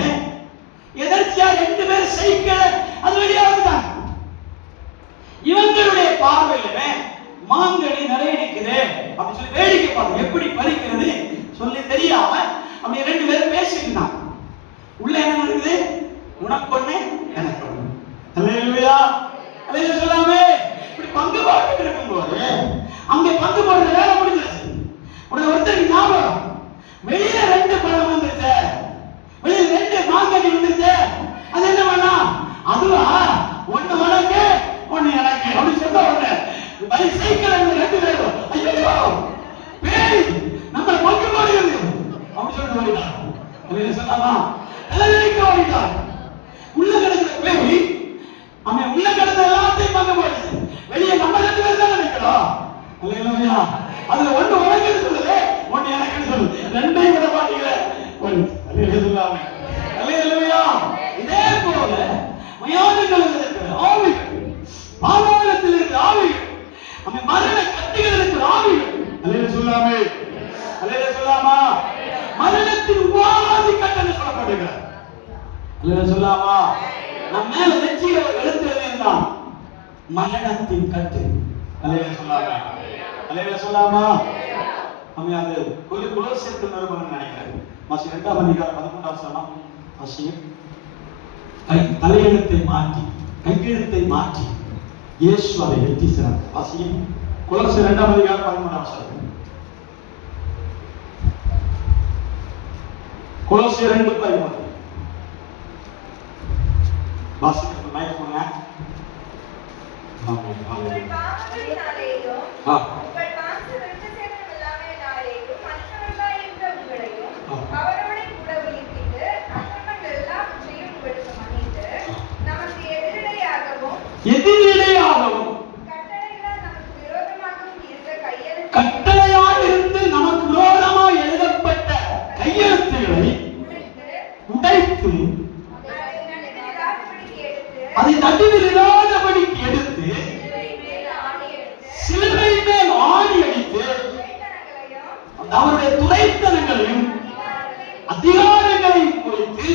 எதர்ச்சியா 2 பேர் சைக்கிள் அது வழியா வந்துட்டாங்க. இவங்களுடைய பார்வையிலுமே மாங்கனி நிறைய நிக்குது அப்படின்னு சொல்லி வேடிக்கை பார்த்து எப்படி பறிக்கிறது சொல்லி தெரியாம அப்படி 2 பேரும் பேசிட்டு இருந்தாங்க. உள்ள என்ன நடக்குது, உனக்கு ஒண்ணு எனக்கு ஒண்ணு. அல்லேலூயா. அல்லேலூயா சொல்லாமே. இப்படி பங்கு போட்டுட்டு இருக்கும்போது அங்க பங்கு போடுற வேலை முடிஞ்சிருச்சு. உடனே ஒருத்தருக்கு ஞாபகம், வெளியில 2 பழம் வந்துருச்சு, வெளியில 2 மாங்கனி வந்துருச்சு, அது என்ன பண்ணா, அதுவா ஒண்ணு உனக்கு ஒண்ணு எனக்கு அப்படின்னு சொல்ல உடனே சைக்கிள் 2 பேரும் ஐயோ பேய் நம்ம பங்கு போடுகிறது அப்படின்னு சொல்லிட்டு ஓடிட்டான். அல்லேலூயா சொல்லாமா? எல்லாம் ஓடிட்டான். உள்ள கிடக்கிற பேய் அவன் உள்ள கிடந்த எல்லாத்தையும் பங்கு போடுது, வெளியே நம்ம 2 பேர் தான் நினைக்கிறோம். அல்லேலூயா. அதுல ஒண்ணு உனக்குன்னு சொல்லுது, ஒண்ணு எனக்குன்னு சொல்லுது, 2ஐயும் விட மாட்டீங்களே. அல்லேலூயா சொல்லாமே. அல்லேலூயா. இதே போல மயானங்கள் இருக்கிற ஆவிகள், பாதாளத்தில் இருக்கிற ஆவிகள், அவன் மரண கட்டிகள் இருக்கிற ஆவிகள். அல்லேலூயா சொல்லாமே. அல்லேலூயா சொல்லாமா? மரணத்தின் வைக்கப்படுகிறார். சொல்லாமா? நம்ம மேல நெற்றியில ஒரு எழுத்து எழுதியிருந்தான், மரணத்தின் கட்டு. சொல்லாமா? சொல்லாமா? நம்ம அது குலோசியருக்கு நிருபம்னு நினைக்கிறேன். மாசி 2ஆம் அதிகாரம் 11ஆம் வசனம். தலையெழுத்தை மாற்றி கையெழுத்தை மாற்றி இயேசு அதை வெற்றி சிறந்த வாசியும். கொலோசியர் 2ஆம் அதிகாரம் 13ஆம் வசனம். கொலோசியர் 2:13 வாசிக்க மைக் போங்க. ஆமென். ஆமென். எதிரிடையாகவும் கட்டளையால் இருந்து நமக்கு விரோதமாக எழுதப்பட்ட கையெழுத்துக்களை உடைத்து அதை நடுவில்லாதபடிக்கு எடுத்து சிலுவை மேல் ஆணி அடித்து அவருடைய துரைத்தனங்களையும் அதிகாரங்களையும் குறித்து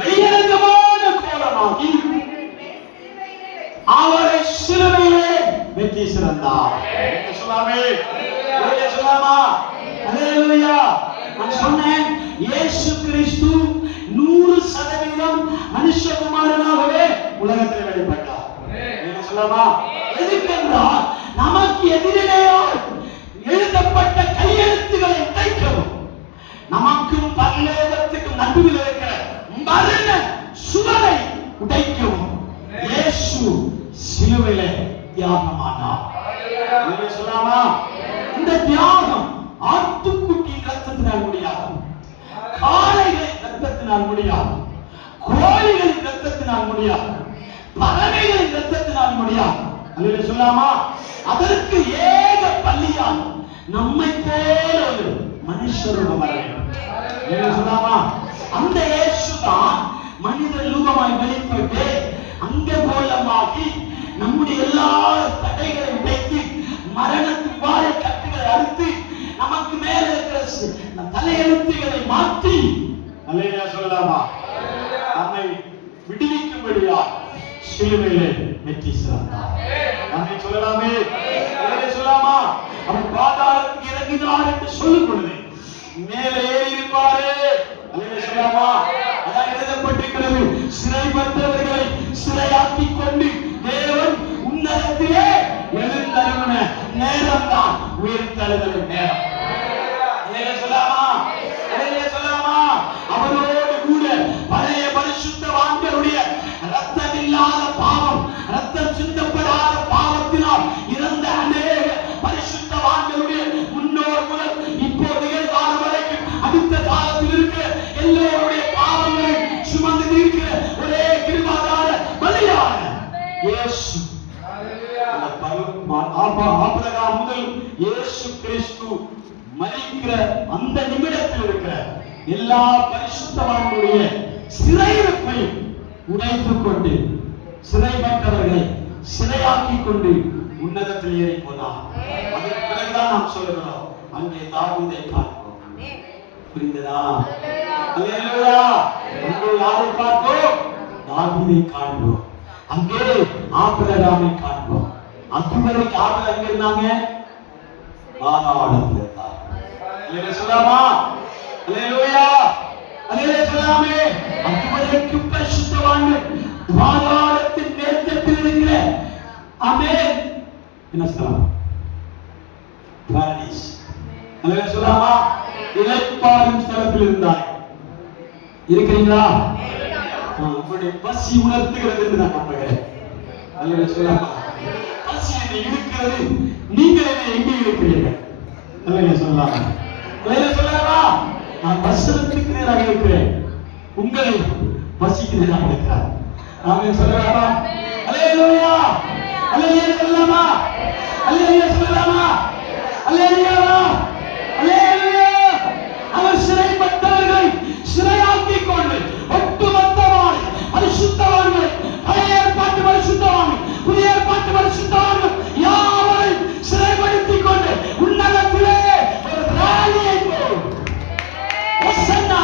வெளியரங்கமான கோலமாகி அவரை சிலுவையிலே வெற்றி சிறந்தார். சொல்லாமே? சொல்லாமா? அல்லேலூயா. நான் சொன்னேன், இயேசு கிறிஸ்து 100% மனுஷகுமாரனாகவே உலகத்தில் வெளிப்பட்டார். சொல்லாமா? எதுக்கென்றால் நமக்கு எதிரிலேயால் எழுதப்பட்ட கையெழுத்துக்களை உடைக்கவும், நமக்கும் பரலோகத்துக்கும் நடுவில் இருக்கிற மரண சுவரை உடைக்கவும் இயேசு சிலுவையிலே தியாகமானார். சொல்லாமா? இந்த தியாகம் ஆட்டுக்குட்டியின் ரத்தத்தினால் முடியாது, காளைகளின் ரத்தத்தினால் முடியாது, கோழிகளின் ரத்தத்தினால் முடியாது, பறவைகளின் ரத்தத்தினால் முடியாது. அல்லேலூயா. சொல்லாமா? அதற்கு ஏக பள்ளியால் நம்மை போல ஒரு மனுஷருடன் வர வேண்டும். சொல்லாமா? அந்த இயேசுதான் மனித ரூபமாய் வெளிப்பட்டு அங்க கோலமாகி நம்முடைய எல்லா தடைகளை உடைத்து மரணத்தின் வாழை கட்டுகளை அறுத்து நமக்கு மேல இருக்கிற தலையெழுத்துகளை மாற்றி, அல்லேலூயா சொல்லலாமா, நம்மை விடுவிக்கும்படியா சிலுவையிலே வெற்றி சிறந்தார். நம்மை சொல்லலாமே? சொல்லலாமா? அவர் பாதாளத்துக்கு இறங்கினார் என்று சொல்லும் பொழுது மேலே ஏறி இருப்பாரு. சொல்லலாமா? அதான் எழுதப்பட்டிருக்கிறது, சிறைப்பட்டவர்களை சிறையாக்கி கொண்டு தேவன் உன்னதத்திலே எழுந்தருளின நேரம் தான் உயிர்த்தெழுதலின் நேரம். சொல்லலாமா? சொல்லலாமா? அவரோடு கூட பழைய பரிசுத்தவான்களுடைய ரத்தம் இல்லாத பாவம், ரத்தம் சிந்தப்படாத பாவத்தினால் இறந்த அநேக பரிசுத்தவான்களுடைய முன்னோர் முதல் இப்போ நிகழ்காலம் வரைக்கும் அடுத்த காலத்தில் இருக்கிற எல்லோருடைய பாவங்களை சுமந்து இருக்கிற ஒரே கிருபாதார பலியான இயேசு. ஆபிரகாம் முதல் இயேசு கிறிஸ்து மரிக்கிற அந்த நிமிடத்தில் இருக்கிற எல்லா பரிசுத்தவான்களுடைய சிறையிருப்பையும் உடைத்துக் கொண்டு சிறைப்பட்டவர்களை சிறையாக்கி கொண்டு உன்னதத்தில் ஏறி போனார். அதற்கு பிறகுதான் நாம் சொல்லுகிறோம், அங்கே தாவீதை பார்ப்போம். புரிந்ததா? அல்லேலூயா. அங்கே யாரை பார்ப்போம்? தாவீதை காண்போம். அங்கே ஆபிரகாமை காண்போம். அதுவரைக்கும் ஆபிரகாம் எங்க இருந்தாங்க? பாதாளத்தில் இருந்தார். அல்லேலூயா சொல்லாமா? அல்லேலூயா. அல்லேலூயா சொல்லாமே? அதுவரைக்கும் பரிசுத்தவான்கள் பாதாளத்தின் மேற்தட்டில் இருக்கிற ஆமென் என்ன சொல்லலாம்? பாரதீஸ். அல்லேலூயா சொல்லாமா? இளைப்பாறும் ஸ்தலத்தில் இருந்தார். இருக்கிறீங்களா? உங்களுடைய பசி உணர்த்துகிறது என்று நான் நம்புகிறேன். அல்லேலூயா சொல்லாமா? பசி என்னை இழுக்கிறது, நீங்கள் என்னை எங்கே இருக்கிறீர்கள்? அல்லேலூயா சொல்லாமா? அல்லேலூயா சொல்லாமா? நான் வசனத்துக்கு நேராக இருக்கிறேன், உங்களை பசிக்கு நேராக இருக்கிறார். ஆமென் சொல்லலாமா? அல்லேலூயா. அல்லேலூயா சொல்லலாமா? அல்லேலூயா சொல்லலாமா? அல்லேலூயா. அல்லேலூயா. அவர் சிறைப்பட்டவர்களை சிறையாக்கி கொண்டு ஒட்டுமொத்தமாக பரிசுத்தவான்களை, பழைய ஏற்பாட்டு பரிசுத்தவான்கள், புதிய ஏற்பாட்டு பரிசுத்தவான்கள் யாவரையும் சிறைப்படுத்திக் கொண்டு உன்னதத்திலே ஒரு ராணியை போல் ஒசன்னா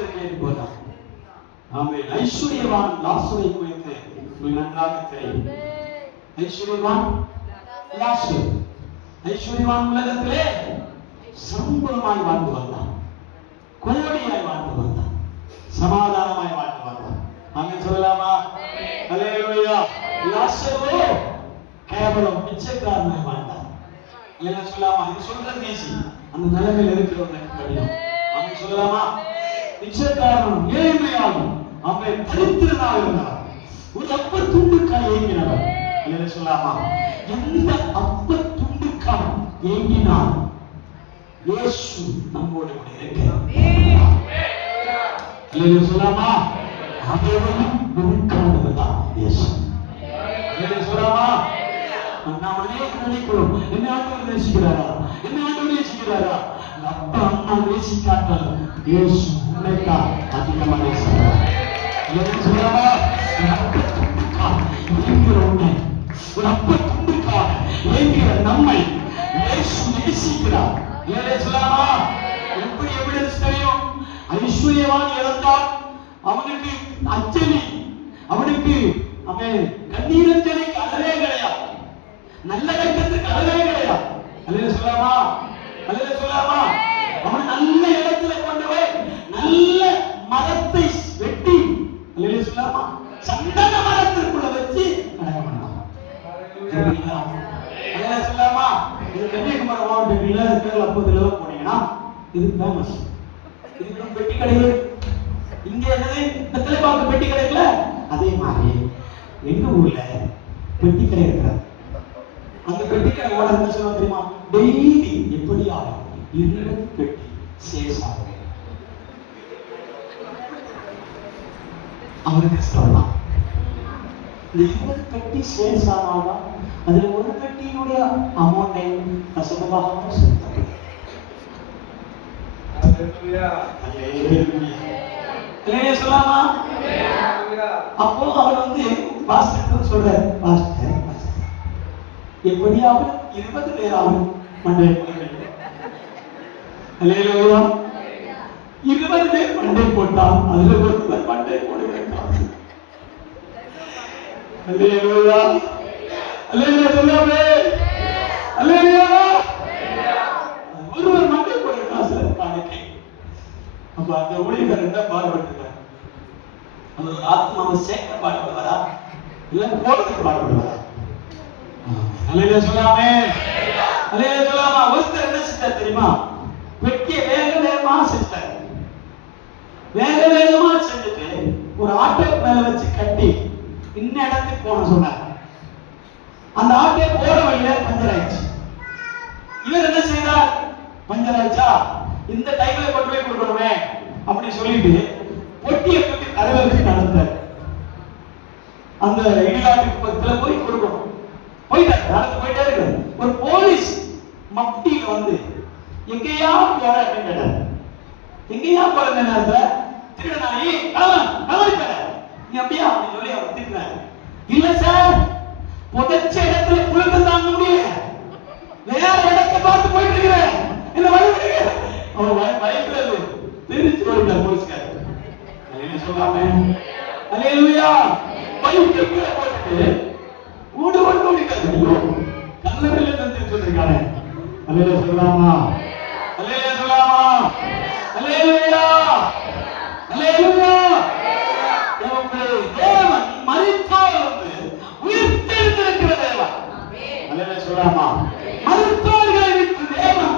பரலோகத்திற்கு ஏறி போனார். ஆமென். ஐஸ்வர்யவான் லாசரை குறித்து உங்களுக்கு நன்றாக தெரியும். ஐஸ்வர்யவான் லாசர், ஐஸ்வர்யவான் உலகத்திலே சம்பளமாய் வாழ்ந்து வந்தான், கோடியாய் வாழ்ந்து வந்தான், சமாதானமாய் வாழ்ந்து வந்தான். ஆமென் சொல்லலாமா? அல்லேலூயா. லாசரோ கேவலம் பிச்சைக்காரனாய் வாழ்ந்தான். என்ன சொல்லலாமா? இது சொல்றது ஈஸி, அந்த நிலைமையில் இருக்கிறவங்களுக்கு கடினம். ஆமென் சொல்லலாமா? பிச்சைக்காரன் ஏழ்மையாகும், அவன் தரித்திரனாக இருந்தான், ஒரு அப்ப துண்டுக்காய் ஏங்கினவன். என்ன சொல்லலாமா? எந்த அப்ப துண்டுக்காய் ஏங்கினான் இயேசு நம்மோடு கூட இருக்கிறார். என்ன சொல்லலாமா? அவனும் வெறுக்காதவன் தான் இயேசு. என்ன சொல்லலாமா? நாம் அநேகம் நினைக்கிறோம், என்ன ஆண்டவர் நேசிக்கிறாரா, என்ன ஆண்டவர் நேசிக்கிறாரா? அப்பா அம்மா நேசிக்காட்டால் இயேசு உன்னைத்தான் அதிகமாக நேசிக்கிறார். என்ன சொல்லலாமா? அப்ப துண்டுக்காக ஏங்கிற உன்னை, ஒரு அப்ப துண்டுக்காக ஏங்கிற நம்மை இயேசு நேசிக்கிறார். என்ன சொல்லலாமா? எப்படி எவிடன்ஸ் தெரியும்? ஐஸ்வர்யவான் இறந்தால் அவனுக்கு அஞ்சலி, அவனுக்கு அவன் கண்ணீரஞ்சலிக்கு அளவே கிடையாது, நல்ல கட்டத்துக்கு அளவே கிடையாது. அல்லேலூயா சொல்லலாமா? அல்லேலூயா சொல்லலாமா? அவன் நல்ல இடத்துல கொண்டு போய் நல்ல மரத்தை வெட்டி, அல்லேலூயா சொல்லலாமா, சந்தன மரத்திற்குள்ள வச்சு அடக்கம் பண்ணான். அல்லேலூயா சொல்லலாமா? இது கன்னியாகுமரி மாவட்டத்தில் கேரளா பகுதியில போனீங்கன்னா இது ஃபேமஸ். இதுக்கு பெட்டி கடைகள் இங்க என்னது, இந்த தலைப்பாக்கு பெட்டி கடைக்குல அதே மாதிரி எங்க ஊர்ல பெட்டி கடை இருக்கிறது. அந்த பெட்டி கடை ஓட என்ன சொல்லுவாங்க தெரியுமா? டெய்லி எப்படியாவது 20 பெட்டி சேல்ஸ் ஆகுது. அவருக்கு கஷ்டம்தான். இந்த 20 பெட்டி சேல்ஸ் ஆனால்தான் அதுல ஒரு பெட்டியினுடைய அமௌண்டை கசகமாக செலுத்தப்படுது. சொல்லலாமா? அப்போ அவர் வந்து பாஸ்டர் சொல்ற, பாஸ்டர் எப்படியாவது 20 பேராவது மண்டை போடுவேன். 20 பேர் மண்டை போட்டால் அதுல ஒருவர் மண்டை போடுவேன். அல்லேலூயா, அல்லேலூயா சொல்லாமே, அல்லேலூயா. ஒருவர் மண்டை போடுவேன் சார் காணிக்கை. அப்ப அந்த ஊழியர் என்ன பாடுபட்டுருக்கார்? அவர் ஆத்மாவை சேர்க்க பாடுபடுவாரா, இல்ல போடுறதுக்கு பாடுபடுவாரா? அல்லேலூயா சொல்லாமே, அல்லேலூயா சொல்லாமா? ஒருத்தர் என்ன செஞ்சார் தெரியுமா? பெட்டியை வேக வேகமா செஞ்சார். வேக வேகமா செஞ்சுட்டு ஒரு ஆட்டோ மேல வச்சு கட்டி இன்ன இடத்துக்கு போன சொன்னார். அந்த ஆட்டோ போற வழியில பஞ்சர் ஆயிடுச்சு. இவர் என்ன செய்தார்? பஞ்சர் ஆயிடுச்சா, இந்த டைம்ல கொண்டு போய் கொடுக்கணுமே அப்படின்னு சொல்லிட்டு பொட்டியை தூக்கி தலையில வச்சு நடந்தார். அந்த இடிகாட்டுக்கு பக்கத்துல போய் கொடுக்கணும். போயிட்டாரு, நடந்து போயிட்டே இருக்கு. ஒரு போலீஸ் மப்டியில வந்து எங்கேயா போற அப்படின்னு கேட்டார். எங்கேயா போற நேரத்துல திருடனாயி கலவரிப்ப நீ அப்படியா அப்படின்னு சொல்லி அவர் திட்டினார். இல்ல சார், புதைச்ச இடத்துல புழுக்க தாங்க முடியல, வேற இடத்தை பார்த்து போயிட்டு இருக்கிறேன், என்ன வழி அவன் பயத்துல தெரிஞ்சு போயிட்டார் போலீஸ்கார். அல்லேலூயா சொல்லாமே, அல்லேலூயா. பைக்கு கீழே போட்டுட்டு ஓடு ஓடு ஓடிக்காது, கல்லறையில இருந்து சொல்லிருக்கானே. அல்லேலூயா சொல்லாமா, அல்லேலூயா சொல்லாமா, அல்லேலூயா, அல்லேலூயா. தேவன் மரித்தால் வந்து உயிர்த்தெழுந்திருக்கிற தேவன். அல்லேலூயா சொல்லாமா? மரித்தவர்களை விட்டு தேவன்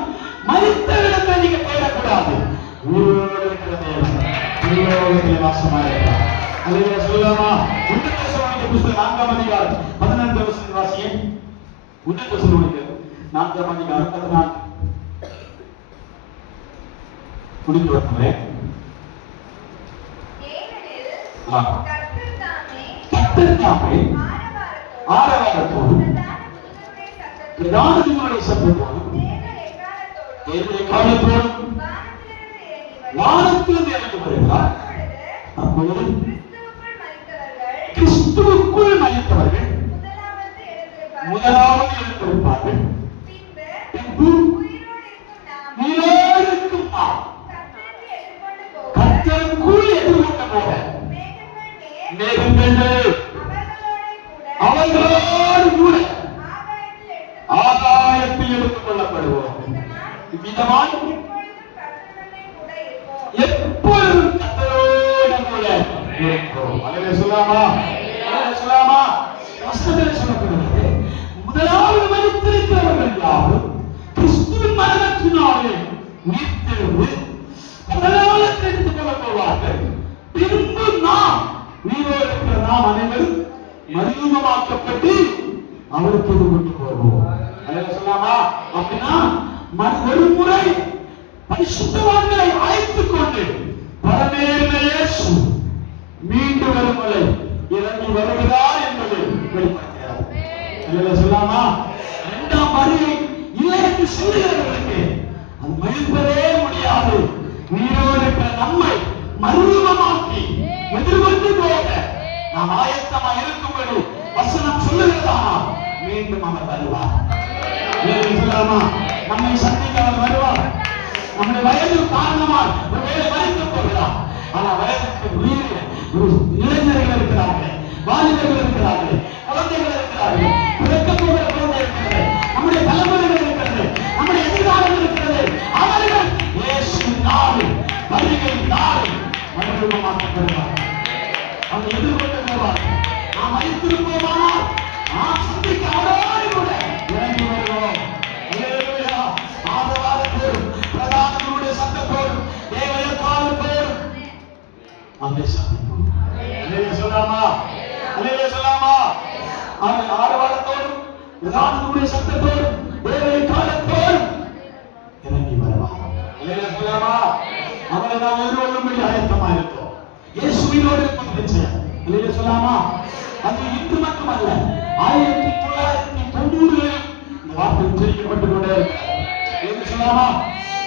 மரித்த இடத்தை நீங்க தேடக்கூடாது. உயிரோடு இருக்கிற தேவன் உயிரோடு வாசமாயிருக்கிறார். அல்லேலூயா சொல்லாமா? ஒன்று தெசலோனிக்கேயர் புத்தகம் 4ஆம் அதிகாரம் 14 வசனம் வாசிங்க. ஒன்று தெசலோனிக்கேயர் 4ஆம் அதிகாரம் 14 முடிந்து வரவே. கர்த்தர் தாமே ஆரவாரத்தோடு பிரதான தூதனுடைய சத்தத்தோடும் தேவனுடைய காலத்தோடும் வானத்திலிருந்து இறங்கி வருகிறார். அப்பொழுது கிறிஸ்துவுக்குள் மரித்தவர்கள் முதலாவது எழுந்திருப்பார்கள். பின்பு உயிரோடு இருக்கும் நாம் கர்த்தருக்கு 22 அவர்களோடு கூட ஆகாயத்தில் எடுத்துக் கொள்ளப்படுவோம். இவ்விதமாய் எப்பொழுதும் கர்த்தரோடு கூட இருப்போம். அல்லேலூயா சொல்லாமா? அல்லேலூயா சொல்லாமா? வசனத்தில் சொல்லப்படுகிறது, முதலாவது மரித்திருக்கிறவர்கள் யாரும் கிறிஸ்துவின் மரணத்தினாலே உயிர்த்தெழுந்து பரலோகத்தில் எடுத்துக் கொள்ளப் போவார்கள். பின்பு நாம் உயிரோடு இருக்கிற நாம் அனைவரும் மறுரூபமாக்கப்பட்டு அவருக்கு எதிர்கொண்டு போவோம். அல்லேலூயா சொல்லாமா? அப்படின்னா ஒரு முறை பரிசுத்தவான்களை அழைத்துக் கொண்டு பரமேறின இயேசு மீண்டும் வரும் முறை இறங்கி வருகிறார் என்பதை வெளிப்படுத்துகிறார். அல்லேலூயா சொல்லாமா? இரண்டாம் வருகை இல்லை என்று சொல்லுகிறவர்களுக்கு அது மறுப்பதே முடியாது. உயிரோடு இருக்கிற நம்மை மறுரூபமாக்கி எதிர்கொண்டு போக நாம் ஆயத்தமாக இருக்கும்படி வசனம் சொல்லுகிறதா? மீண்டும் அவர் வருவார். சொல்லாமா? நம்மை சந்திக்க அவர் வருவார். நம்முடைய வயது காரணமாக ஒருவேளை மறிக்கப் போகிறார். ஆனால் வயதுக்கு மீறிய ஒரு இளைஞர்கள் இருக்கிறார்கள், வாலிபர்கள் இருக்கிறார்கள், குழந்தைகள் இருக்கிறார்கள், பிறக்கப் போகிற குழந்தை இருக்கிறது, நம்முடைய தலைமுறைகள் இருக்கிறது, நம்முடைய எதிர்காலம் இருக்கிறது. அவர்கள் இயேசுவின் நாளில் வருகை நாளில் மறுரூபமாக்கப்படுவார். அவர் எதிர்கொண்டு போவார். நாம் மறித்திருப்போமானால் நாம் சந்திக்க அவரோடு கூட இறங்கி வருவோம். அல்லேலூயா. ஆசீர்வாதத்தோடும் பிரதானங்களுடைய சத்தத்தோடும் தேவனுடைய காலத்தோடும் அங்கே சந்திப்போம். அல்லேலூயா சொல்லாமா? அல்லேலூயா சொல்லாமா? ஆசீர்வாதத்தோடும் பிரதானங்களுடைய சத்தத்தோடும் தேவனுடைய காலத்தோடும் இறங்கி வருவார். அல்லேலூயா சொல்லாமா? அவரை நாம் எதிர்கொள்ளும்படி ஆயத்தமாக இருக்கிறோம். இயேசுவினோடு இருப்பது நிச்சயம். அல்லேலூயா சொல்லாமா? அது இன்று மட்டுமல்ல, 1990களில் இந்த வார்த்தை உச்சரிக்கப்பட்டுக் கொண்டே இருக்கிறது. சொல்லாமா?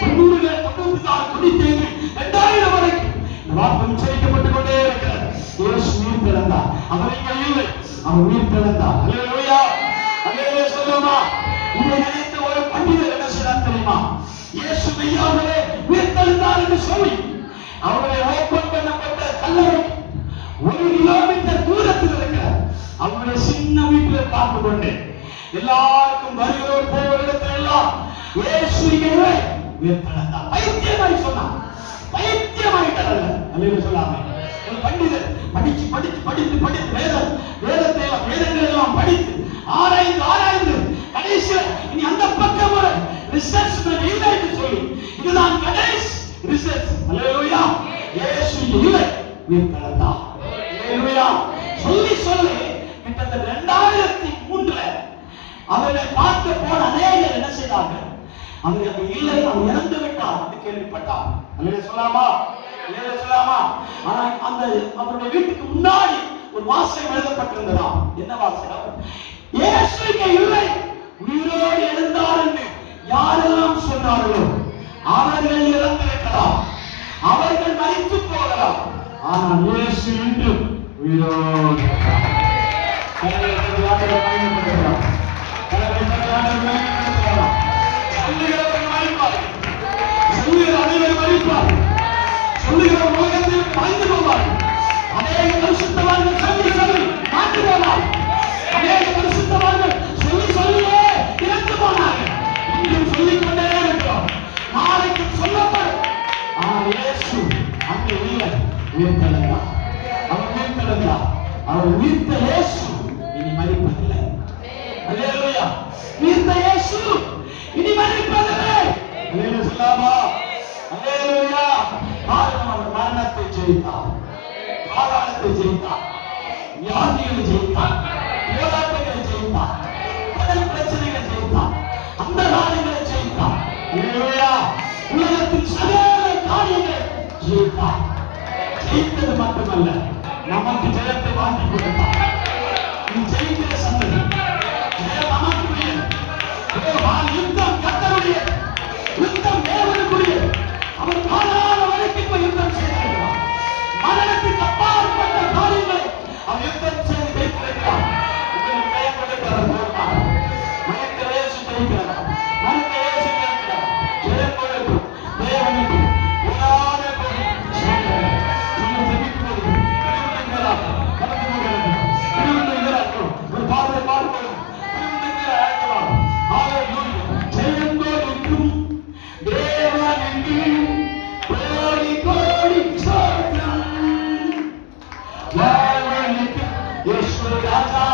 90கள், 96, 95, 2000 வரைக்கும் இந்த வார்த்தை உச்சரிக்கப்பட்டுக் கொண்டே இருக்கிறது. இயேசு உயிர் பிறந்தார். அவர் இங்கே இல்லை, அவர் உயிர் பிறந்தார். அல்லேலூயா. அல்லேலூயா சொல்லாமா? இதை நினைத்த ஒரு பண்டிதர் என்ன செய்தார் தெரியுமா? இயேசு மெய்யாகவே உயிர் தெழுந்தார் என்று சொல்லி அவருடைய ஓப்பன் பண்ணப்பட்ட கல்லறை 1 கிலோமீட்டர் தூரத்தில் இருக்கிற அவருடைய சின்ன வீட்டில் பார்த்து கொண்டு எல்லாருக்கும் வருகிறோர் போகிற இடத்துல எல்லாம் இயேசு இங்கே உயிர் தெழுந்தார். பைத்தியமாய் சொன்னார். பைத்தியமாயிட்டார். அல்லேலூயா சொல்லாமே? ஒரு பண்டிதர் படித்து வேதங்கள் எல்லாம் படித்து ஆராய்ந்து கடைசியில் இனி அந்த பக்கம் ஒரு ரிசர்ச் இல்லை என்று சொல்லி இதுதான் கடைசி ரிசர்ச். அல்லேலூயா. இயேசு இல்லை, உயிர் தெழுந்தார். அல்லேலூயா. சொல்லி கிட்டத்தட்ட 2003 அவரை பார்க்க போன அநேகர் என்ன செய்தார்கள்? அவர் அங்கு இல்லை, அவர் இறந்து விட்டார் என்று கேள்விப்பட்டார். அல்லேலூயா சொல்லாமா? அல்லேலூயா சொல்லாமா? ஆனால் அந்த அவருடைய வீட்டுக்கு முன்னாடி ஒரு வாசகம் எழுதப்பட்டிருந்ததா? என்ன வாசகம்? இயேசு இங்கே இல்லை, உயிரோடு எழுந்தார் என்று யாரெல்லாம் சொன்னார்களோ அவர்கள் இறந்திருக்கலாம், அவர்கள் மரித்து போகலாம், ஆனால் இயேசு இன்றும் உயிரோடு இருக்கிறார். சொல்லுகிறவர் மரிப்பார்கள், சொல்லுகிற அனைவரும் மரிப்பார்கள், சொல்லுகிற உலகத்தில் மறைந்து போவார்கள். அநேக பரிசுத்தவான்கள் சொல்லி மாண்டு போனார்கள். அநேக பரிசுத்தவான்கள் சொல்லியே இறந்து போனார்கள். இன்றும் சொல்லிக்கொண்டே இருக்கிறோம், நாளைக்கும் சொல்லப்படும். ஆனால் இயேசு அங்கே இல்லை, உயிர் தெழுந்தார். அவர் உயிர் தெழுந்தார். அவர் உயிர்த்த இயேசு இனி மரிப்பதில்லை. அல்லேலூயா. உயிர்த்த இயேசு இனி மரிப்பதில்லை. அல்லேலூயா சொல்லாமா? அல்லேலூயா. காரணம் அவர் மரணத்தை ஜெயித்தார், பாதாளத்தை ஜெயித்தார், வியாதிகளை ஜெயித்தார், போராட்டங்களை ஜெயித்தார், கடல் பிரச்சனைகளை ஜெயித்தார், அந்த காரியங்களை ஜெயித்தார். அல்லேலூயா. உலகத்தின் சகல காரியங்களை ஜெயித்தார். ஜெயித்தது மட்டுமல்ல, நமக்கு ஜெயத்தை வாங்கி கொடுத்தார். நீ ஜெயிக்கிற சந்ததி ஜெயம் நமக்குரிய யுத்தம் கர்த்தருடைய யுத்தம் தேவனுக்குரிய. அவர் காலால வரைக்கும் யுத்தம் செய்திருக்கிறார். மரணத்துக்கு அப்பாற்பட்ட காரியங்களை அவர் யுத்தம் செய்து ஜெயித்திருக்கிறார். உங்களுக்கு ஜெயம் கொடுக்கிறார். மனித இயேசு ஜெயிக்கிறார். மனித இயேசு ஜெயிக்கிறார். ஜெயம் கொடுக்கும் தேவனுக்கு உலான கொடி சொல்லுங்கள். சொல்லி ஜெபிக்கும்போது கடந்து ராஜா